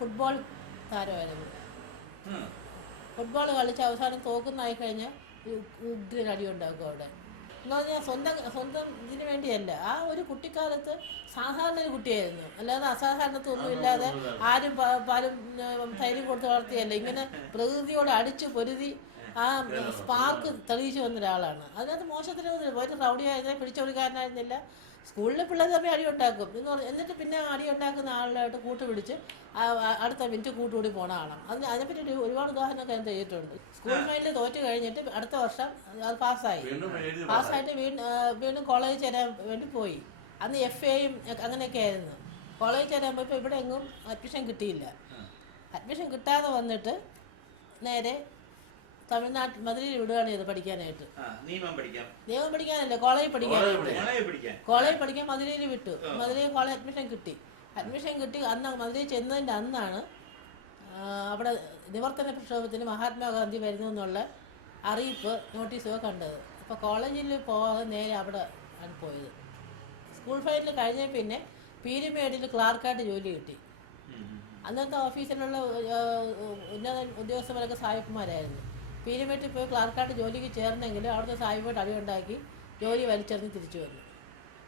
ഫുട്ബോൾ താരമായിരുന്നു. ഫുട്ബോൾ കളിച്ച് അവസാനം തോക്കുന്നതായി കഴിഞ്ഞാൽ ഉഗ്രൻ അടി ഉണ്ടാക്കും അവിടെ. എന്ന് പറഞ്ഞാൽ സ്വന്തം ഇതിന് വേണ്ടിയല്ല. ആ ഒരു കുട്ടിക്കാലത്ത് സാധാരണ ഒരു കുട്ടിയായിരുന്നു, അല്ലാതെ അസാധാരണത്വമൊന്നും ഇല്ലാതെ ആരും പാലും തൈരും കൊടുത്ത് വളർത്തിയല്ല. ഇങ്ങനെ പ്രകൃതിയോട് അടിച്ച് പൊരുതി ആ സ്പാർക്ക് തെളിയിച്ചു വന്ന ഒരാളാണ്. അതിനകത്ത് മോശത്തിനൊന്നും ഒരു റൗഡിയായിരുന്നില്ല, പിടിച്ചൊടുക്കാരനായിരുന്നില്ല, സ്കൂളിലെ പിള്ളേർ തമ്മിൽ അടി ഉണ്ടാക്കും എന്നിട്ട് പിന്നെ അടി ഉണ്ടാക്കുന്ന ആളുമായിട്ട് കൂട്ടുപിടിച്ച് അടുത്ത മിനിറ്റ് കൂട്ടുകൂടി പോണ ആളാണ്. അതിനെപ്പറ്റി ഒരുപാട് ഉദാഹരണമൊക്കെ ഞാൻ ചെയ്തിട്ടുണ്ട്. സ്കൂൾ ഫൈനൽ തോറ്റ് കഴിഞ്ഞിട്ട് അടുത്ത വർഷം അത് പാസ്സായിട്ട് വീണ്ടും കോളേജിൽ ചേരാൻ വേണ്ടി പോയി. അന്ന് FAയും അങ്ങനെയൊക്കെ ആയിരുന്നു. കോളേജിൽ ചേരാൻ പോയപ്പോൾ ഇവിടെ എങ്ങും അഡ്മിഷൻ കിട്ടിയില്ല. അഡ്മിഷൻ കിട്ടാതെ വന്നിട്ട് നേരെ തമിഴ്നാട്ടിൽ മധുരയിൽ വിടുകയാണ് ചെയ്ത് പഠിക്കാനായിട്ട്. നിയമം പഠിക്കാനല്ല, കോളേജിൽ പഠിക്കാൻ മധുരയിൽ വിട്ടു. മധുരയിൽ കോളേജ് അഡ്മിഷൻ കിട്ടി. അന്ന് മധുരയിൽ ചെന്നതിൻ്റെ അന്നാണ് അവിടെ നിവർത്തന പ്രക്ഷോഭത്തിന് മഹാത്മാഗാന്ധി വരുന്നു എന്നുള്ള അറിയിപ്പ് നോട്ടീസൊക്കെ കണ്ടത്. അപ്പോൾ കോളേജിൽ പോകാതെ നേരെ അവിടെ ആണ് പോയത്. സ്കൂൾ ഫൈനൽ കഴിഞ്ഞ പിന്നെ പീരുമേടിൽ ക്ലാർക്കായിട്ട് ജോലി കിട്ടി. അന്നത്തെ ഓഫീസിലുള്ള ഉന്നത ഉദ്യോഗസ്ഥന്മാരൊക്കെ സാഹിബന്മാരായിരുന്നു. പീരുമേട്ടിൽ പോയി ക്ലാർക്കായിട്ട് ജോലിക്ക് ചേർന്നെങ്കിലും അവിടുത്തെ സാഹിബായിട്ട് അടിയുണ്ടാക്കി ജോലി വലിച്ചെറിഞ്ഞ് തിരിച്ചു വന്നു.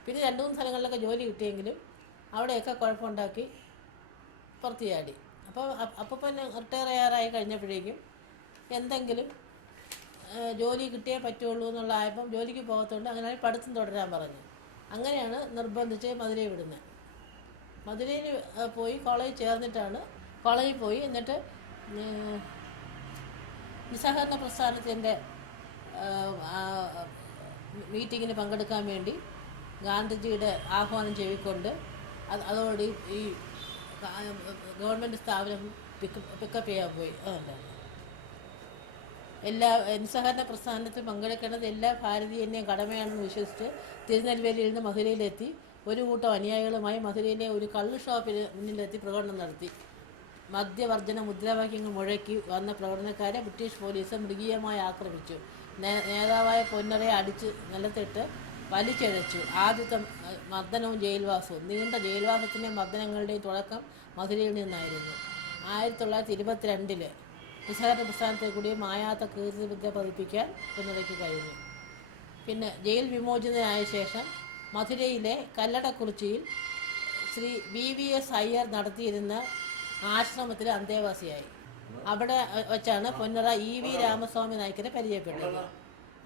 പിന്നെ 2-3 സ്ഥലങ്ങളിലൊക്കെ ജോലി കിട്ടിയെങ്കിലും അവിടെയൊക്കെ കുഴപ്പമുണ്ടാക്കി പുറത്ത് ചാടി. അപ്പോൾ പിന്നെ റിട്ടയർ ചെയ്യാറായി കഴിഞ്ഞപ്പോഴേക്കും എന്തെങ്കിലും ജോലി കിട്ടിയേ പറ്റുള്ളൂ എന്നുള്ളതായപ്പം ജോലിക്ക് പോകത്തുകൊണ്ട് അങ്ങനെ പഠിത്തം തുടരാൻ പറഞ്ഞു. അങ്ങനെയാണ് നിർബന്ധിച്ച് മധുരയിൽ വിടുന്നത്. മധുരയിൽ പോയി കോളേജിൽ ചേർന്നിട്ടാണ് കോളേജിൽ പോയി. എന്നിട്ട് നിസ്സഹകരണ പ്രസ്ഥാനത്തിൻ്റെ മീറ്റിങ്ങിന് പങ്കെടുക്കാൻ വേണ്ടി ഗാന്ധിജിയുടെ ആഹ്വാനം ചെവിക്കൊണ്ട് അതോടെ ഈ ഗവൺമെൻറ് സ്ഥാപനം പിക്കപ്പ് ചെയ്യാൻ പോയി. അതല്ല, എല്ലാ നിസ്സഹകരണ പ്രസ്ഥാനത്തിൽ പങ്കെടുക്കേണ്ടത് എല്ലാ ഭാരതീയൻ്റെയും കടമയാണെന്ന് വിശ്വസിച്ച് തിരുനെൽവേലിയിൽ നിന്ന് മധുരയിലെത്തി ഒരു കൂട്ടം അനുയായികളുമായി മധുരയിലെ ഒരു കള്ള് ഷോപ്പിന് മുന്നിലെത്തി പ്രകടനം നടത്തി. മദ്യവർജന മുദ്രാവാക്യങ്ങൾ മുഴക്കി വന്ന പ്രകടനക്കാരെ ബ്രിട്ടീഷ് പോലീസ് മൃഗീയമായി ആക്രമിച്ചു. നേതാവായ പൊന്നറെ അടിച്ച് നിലത്തിട്ട് വലിച്ചഴച്ചു. ആദ്യത്തെ മർദ്ദനവും ജയിൽവാസവും. നീണ്ട ജയിൽവാസത്തിൻ്റെ മർദ്ദനങ്ങളുടെയും തുടക്കം മധുരയിൽ നിന്നായിരുന്നു. 1922 നിസ്സഹകരണ പ്രസ്ഥാനത്തെ കൂടി മായാത്ത കീർത്തിമുദ്ര പതിപ്പിക്കാൻ പൊന്നറയ്ക്ക് കഴിഞ്ഞു. പിന്നെ ജയിൽ വിമോചിതനായ ശേഷം മധുരയിലെ കല്ലടക്കുറിച്ചിയിൽ ശ്രീ VVS അയ്യർ നടത്തിയിരുന്ന ആശ്രമത്തിൽ അന്തേവാസിയായി. അവിടെ വച്ചാണ് പൊന്നറ EV രാമസ്വാമി നായ്ക്കരെ പരിചയപ്പെട്ടത്.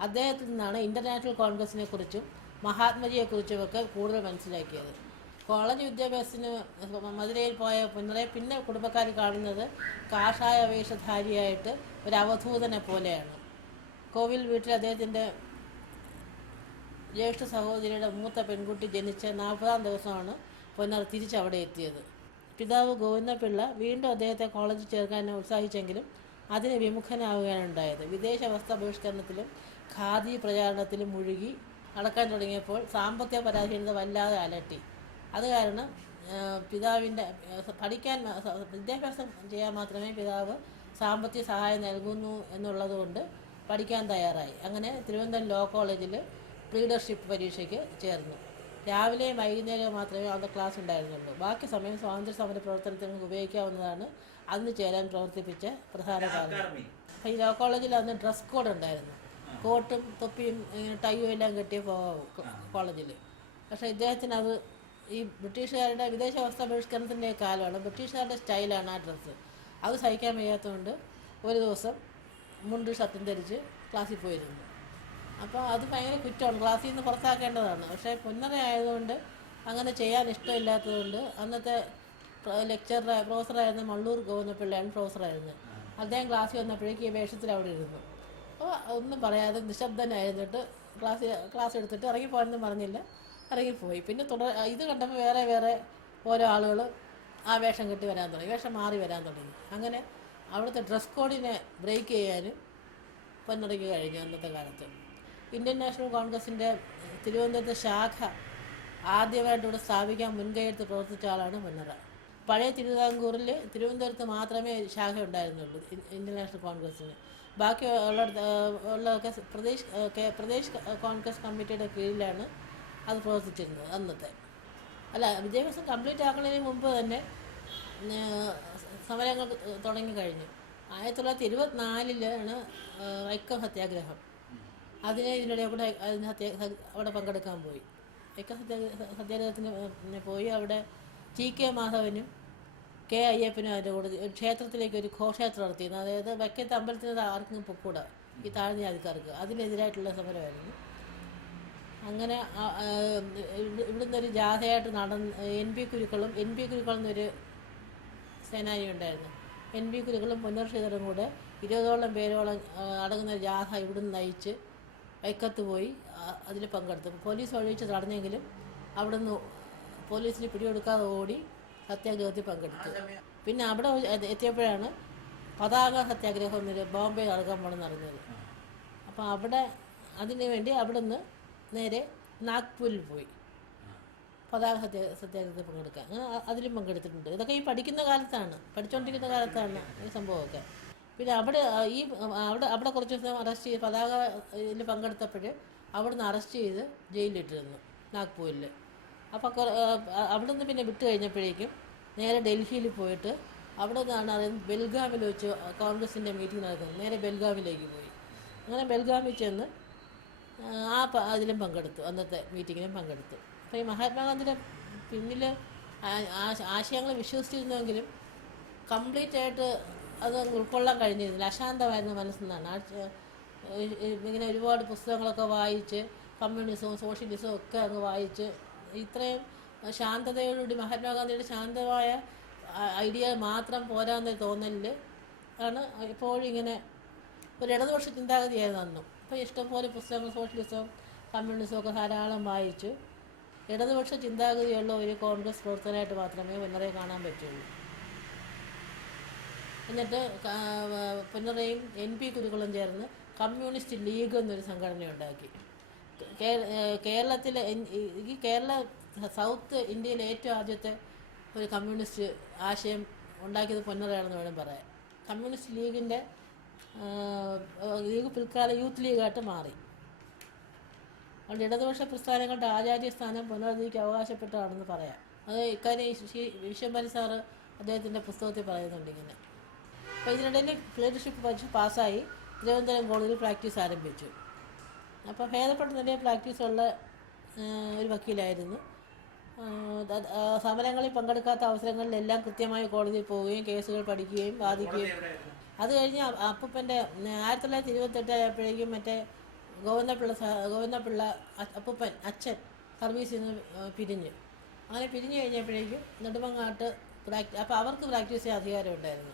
അദ്ദേഹത്തിൽ നിന്നാണ് ഇൻ്റർനാഷണൽ കോൺഗ്രസിനെ കുറിച്ചും മഹാത്മജിയെക്കുറിച്ചുമൊക്കെ കൂടുതൽ മനസ്സിലാക്കിയത്. കോളേജ് വിദ്യാഭ്യാസത്തിന് മധുരയിൽ പോയ പൊന്നറയെ പിന്നെ കുടുംബക്കാർ കാണുന്നത് കാഷായ വേഷധാരിയായിട്ട് ഒരു അവധൂതനെ പോലെയാണ്. കോവിൽ വീട്ടിൽ അദ്ദേഹത്തിൻ്റെ ജ്യേഷ്ഠ സഹോദരിയുടെ മൂത്ത പെൺകുട്ടി ജനിച്ച 40-ാം ദിവസമാണ് പൊന്നറ തിരിച്ചവിടെ എത്തിയത്. പിതാവ് ഗോവിന്ദപിള്ള വീണ്ടും അദ്ദേഹത്തെ കോളേജിൽ ചേർക്കാൻ ഉത്സാഹിച്ചെങ്കിലും അതിന് വിമുഖനാവുകയാണ് ഉണ്ടായത്. വിദേശ വസ്ത്ര ബഹിഷ്കരണത്തിലും ഖാദി പ്രചാരണത്തിലും മുഴുകി നടക്കാൻ തുടങ്ങിയപ്പോൾ സാമ്പത്തിക പരാധീനത വല്ലാതെ അലട്ടി. അത് കാരണം പിതാവിൻ്റെ വിദ്യാഭ്യാസം ചെയ്യാൻ മാത്രമേ പിതാവ് സാമ്പത്തിക സഹായം നൽകുന്നു എന്നുള്ളതുകൊണ്ട് പഠിക്കാൻ തയ്യാറായി. അങ്ങനെ തിരുവനന്തപുരം ലോ കോളേജിൽ ലീഡർഷിപ്പ് പരീക്ഷയ്ക്ക് ചേർന്നു. രാവിലെയും വൈകുന്നേരവും മാത്രമേ അവിടെ ക്ലാസ് ഉണ്ടായിരുന്നുള്ളൂ. ബാക്കി സമയം സ്വാതന്ത്ര്യ സമര പ്രവർത്തനത്തിന് ഉപയോഗിക്കാവുന്നതാണ് അന്ന് ചേരാൻ പ്രവർത്തിപ്പിച്ച പ്രധാന കാരണം. അപ്പോൾ ഈ ലോ കോളേജിൽ അന്ന് ഡ്രസ് കോഡ് ഉണ്ടായിരുന്നു. കോട്ടും തൊപ്പിയും ടൈയും എല്ലാം കെട്ടിയ പോകാവും കോളേജിൽ. പക്ഷേ ഇദ്ദേഹത്തിന് അത് ഈ ബ്രിട്ടീഷുകാരുടെ വിദേശ വസ്ത്ര ബഹിഷ്കരണത്തിൻ്റെ കാലമാണ്. ബ്രിട്ടീഷുകാരുടെ സ്റ്റൈലാണ് ആ ഡ്രസ്സ്. അത് സഹിക്കാൻ വയ്യാത്തതുകൊണ്ട് ഒരു ദിവസം മുണ്ടും ഷർട്ടും ധരിച്ച് ക്ലാസ്സിൽ പോയിരുന്നു. അപ്പോൾ അത് ഭയങ്കര കുറ്റമാണ്, ക്ലാസ്സിൽ നിന്ന് പുറത്താക്കേണ്ടതാണ്. പക്ഷേ പൊന്നറ ആയതുകൊണ്ട് അങ്ങനെ ചെയ്യാൻ ഇഷ്ടമില്ലാത്തതുകൊണ്ട് അന്നത്തെ പ്രൊഫസറായിരുന്ന മള്ളൂർ ഗോവിന്ദപിള്ളയാണ് പ്രൊഫസറായിരുന്നത്. അദ്ദേഹം ക്ലാസ്സിൽ വന്നപ്പോഴേക്കും ഈ വേഷത്തിൽ അവിടെ ഇരുന്നു. അപ്പോൾ ഒന്നും പറയാതെ നിശബ്ദനായിരുന്നിട്ട് ക്ലാസ് എടുത്തിട്ട് ഇറങ്ങിപ്പോകാനൊന്നും പറഞ്ഞില്ല, ഇറങ്ങിപ്പോയി. പിന്നെ ഇത് കണ്ടപ്പോൾ വേറെ ഓരോ ആളുകൾ ആ വേഷം കെട്ടി വരാൻ തുടങ്ങി, വേഷം മാറി വരാൻ തുടങ്ങി. അങ്ങനെ അവിടുത്തെ ഡ്രസ് കോഡിനെ ബ്രേക്ക് ചെയ്യാനും പൊന്നറയ്ക്ക് കഴിഞ്ഞു. അന്നത്തെ കാലത്ത് ഇന്ത്യൻ നാഷണൽ കോൺഗ്രസിൻ്റെ തിരുവനന്തപുരത്തെ ശാഖ ആദ്യമായിട്ട് ഇവിടെ സ്ഥാപിക്കാൻ മുൻകൈയെടുത്ത് പ്രവർത്തിച്ച ആളാണ് പൊന്നറ. പഴയ തിരുവിതാംകൂറിൽ തിരുവനന്തപുരത്ത് മാത്രമേ ശാഖ ഉണ്ടായിരുന്നുള്ളൂ ഇന്ത്യൻ നാഷണൽ കോൺഗ്രസ്സിന്. ബാക്കി ഉള്ളതൊക്കെ പ്രദേശ് കോൺഗ്രസ് കമ്മിറ്റിയുടെ കീഴിലാണ് അത് പ്രവർത്തിച്ചിരുന്നത് അന്നത്തെ. അല്ല, വിദ്യാഭ്യാസം കംപ്ലീറ്റ് ആക്കുന്നതിന് മുമ്പ് തന്നെ സമരങ്ങൾ തുടങ്ങിക്കഴിഞ്ഞു. 1924 വൈക്കം സത്യാഗ്രഹം. അതിനെ ഇതിനിടെ കൂടെ അവിടെ പങ്കെടുക്കാൻ പോയി. വൈക്കം സത്യാഗ്രഹത്തിന് പോയി. അവിടെ TK മാധവനും K അയ്യപ്പനും അതിൻ്റെ കൂടെ ക്ഷേത്രത്തിലേക്ക് ഒരു ഘോഷയാത്ര നടത്തിയിരുന്നു. അതായത് വൈക്കത്തെ അമ്പലത്തിന് ആർക്കും പൊക്കൂടാ, ഈ താഴ്ന്ന ജാതിക്കാർക്ക്. അതിനെതിരായിട്ടുള്ള സമരമായിരുന്നു. അങ്ങനെ ഇവിടുന്ന് ഒരു ജാഥയായിട്ട് എൻ പി കുരുക്കളും എന്നൊരു സേനാനി ഉണ്ടായിരുന്നു. എൻ പി കുരുക്കളും പൊന്നൂർ ശ്രീധരനും കൂടെ 20ഓളം പേരോളം അടങ്ങുന്ന ജാഥ ഇവിടുന്ന് നയിച്ച് വൈക്കത്ത് പോയി അതിൽ പങ്കെടുത്തു. പോലീസ് ഒഴിച്ച് തടഞ്ഞെങ്കിലും അവിടുന്ന് പോലീസിന് പിടികൊടുക്കാതെ ഓടി സത്യാഗ്രഹത്തിൽ പങ്കെടുത്തു. പിന്നെ അവിടെ എത്തിയപ്പോഴാണ് പതാക സത്യാഗ്രഹം എന്നൊരു ബോംബെ നടക്കാൻ പോകണമെന്ന് അറിഞ്ഞത്. അപ്പോൾ അതിനു വേണ്ടി അവിടുന്ന് നേരെ നാഗ്പൂരിൽ പോയി പതാക സത്യാഗ്രഹത്തിൽ പങ്കെടുക്കുക. അങ്ങനെ അതിലും പങ്കെടുത്തിട്ടുണ്ട്. ഇതൊക്കെ ഈ പഠിച്ചുകൊണ്ടിരിക്കുന്ന കാലത്താണ് ഈ സംഭവമൊക്കെ. പിന്നെ അവിടെ കുറച്ച് ദിവസം അറസ്റ്റ് ചെയ്ത് പതാകയിൽ പങ്കെടുത്തപ്പോൾ അവിടുന്ന് അറസ്റ്റ് ചെയ്ത് ജയിലിലിട്ടിരുന്നു നാഗ്പൂരിൽ. അപ്പോൾ അവിടുന്ന് പിന്നെ വിട്ട് കഴിഞ്ഞപ്പോഴേക്കും നേരെ ഡൽഹിയിൽ പോയിട്ട് അവിടെ നിന്നാണ് ബെൽഗാമിൽ വെച്ച് കോൺഗ്രസിൻ്റെ മീറ്റിംഗ് നടക്കുന്നത്. നേരെ ബെൽഗാമിലേക്ക് പോയി. അങ്ങനെ ബെൽഗാമിൽ ചെന്ന് അതിലും പങ്കെടുത്തു, അന്നത്തെ മീറ്റിങ്ങിലും പങ്കെടുത്തു. അപ്പോൾ ഈ മഹാത്മാഗാന്ധിയുടെ പിന്നിൽ ആശയങ്ങൾ വിശ്വസിച്ചിരുന്നെങ്കിലും കംപ്ലീറ്റ് ആയിട്ട് അത് ഉൾക്കൊള്ളാൻ കഴിഞ്ഞിരുന്നില്ല. അശാന്തമായിരുന്ന മനസ്സെന്നാണ്. ഇങ്ങനെ ഒരുപാട് പുസ്തകങ്ങളൊക്കെ വായിച്ച് കമ്മ്യൂണിസവും സോഷ്യലിസവും ഒക്കെ അങ്ങ് വായിച്ച് ഇത്രയും ശാന്തതയോടുകൂടി മഹാത്മാഗാന്ധിയുടെ ശാന്തമായ ഐഡിയ മാത്രം പോരാന്നൊരു തോന്നലിൽ ആണ് എപ്പോഴും ഇങ്ങനെ ഒരു ഇടതുപക്ഷ ചിന്താഗതിയായിരുന്നു അന്നും. അപ്പോൾ ഇഷ്ടംപോലെ പുസ്തകങ്ങൾ സോഷ്യലിസവും കമ്മ്യൂണിസവും ഒക്കെ ധാരാളം വായിച്ചു ഇടതുപക്ഷ ചിന്താഗതിയുള്ള ഒരു കോൺഗ്രസ് പ്രവർത്തനമായിട്ട് മാത്രമേ പുന്നറയെ കാണാൻ പറ്റുള്ളൂ. എന്നിട്ട് പുന്നറയും എൻ പി കുരുക്കളും ചേർന്ന് കമ്മ്യൂണിസ്റ്റ് ലീഗ് എന്നൊരു സംഘടന ഉണ്ടാക്കി. കേരള സൗത്ത് ഇന്ത്യയിലെ ഏറ്റവും ആദ്യത്തെ ഒരു കമ്മ്യൂണിസ്റ്റ് ആശയം ഉണ്ടാക്കിയത് പുന്നറയാണെന്ന് വേണം പറയാൻ. കമ്മ്യൂണിസ്റ്റ് ലീഗ് പിൽക്കാലം യൂത്ത് ലീഗായിട്ട് മാറി. അതുകൊണ്ട് ഇടതുപക്ഷ പ്രസ്ഥാനങ്ങളുടെ ആചാര്യസ്ഥാനം പുനർജീവിക്ക് അവകാശപ്പെട്ടതാണെന്ന് പറയാം. അത് ഇക്കാര്യം വിശ്വംഭരി സാറ് അദ്ദേഹത്തിൻ്റെ പുസ്തകത്തിൽ പറയുന്നുണ്ട് ഇങ്ങനെ. അപ്പോൾ ഇതിനിടയിൽ ക്ലീഡർഷിപ്പ് പരീക്ഷ പാസ്സായി തിരുവനന്തപുരം കോളേജിൽ പ്രാക്ടീസ് ആരംഭിച്ചു. അപ്പോൾ ഭേദപ്പെട്ട നിലയിൽ പ്രാക്ടീസുള്ള ഒരു വക്കീലായിരുന്നു. സമരങ്ങളിൽ പങ്കെടുക്കാത്ത അവസരങ്ങളിലെല്ലാം കൃത്യമായി കോടതിയിൽ പോവുകയും കേസുകൾ പഠിക്കുകയും വാദിക്കുകയും. അത് കഴിഞ്ഞ് അപ്പൂപ്പൻ്റെ 1928 ആയപ്പോഴേക്കും മറ്റേ ഗോവിന്ദപിള്ള അപ്പൂപ്പൻ അച്ഛൻ സർവീസിൽ നിന്ന് പിരിഞ്ഞു. അങ്ങനെ പിരിഞ്ഞു കഴിഞ്ഞപ്പോഴേക്കും നെടുമങ്ങാട്ട് അപ്പോൾ അവർക്ക് പ്രാക്ടീസ് ചെയ്യാൻ അധികാരം ഉണ്ടായിരുന്നു.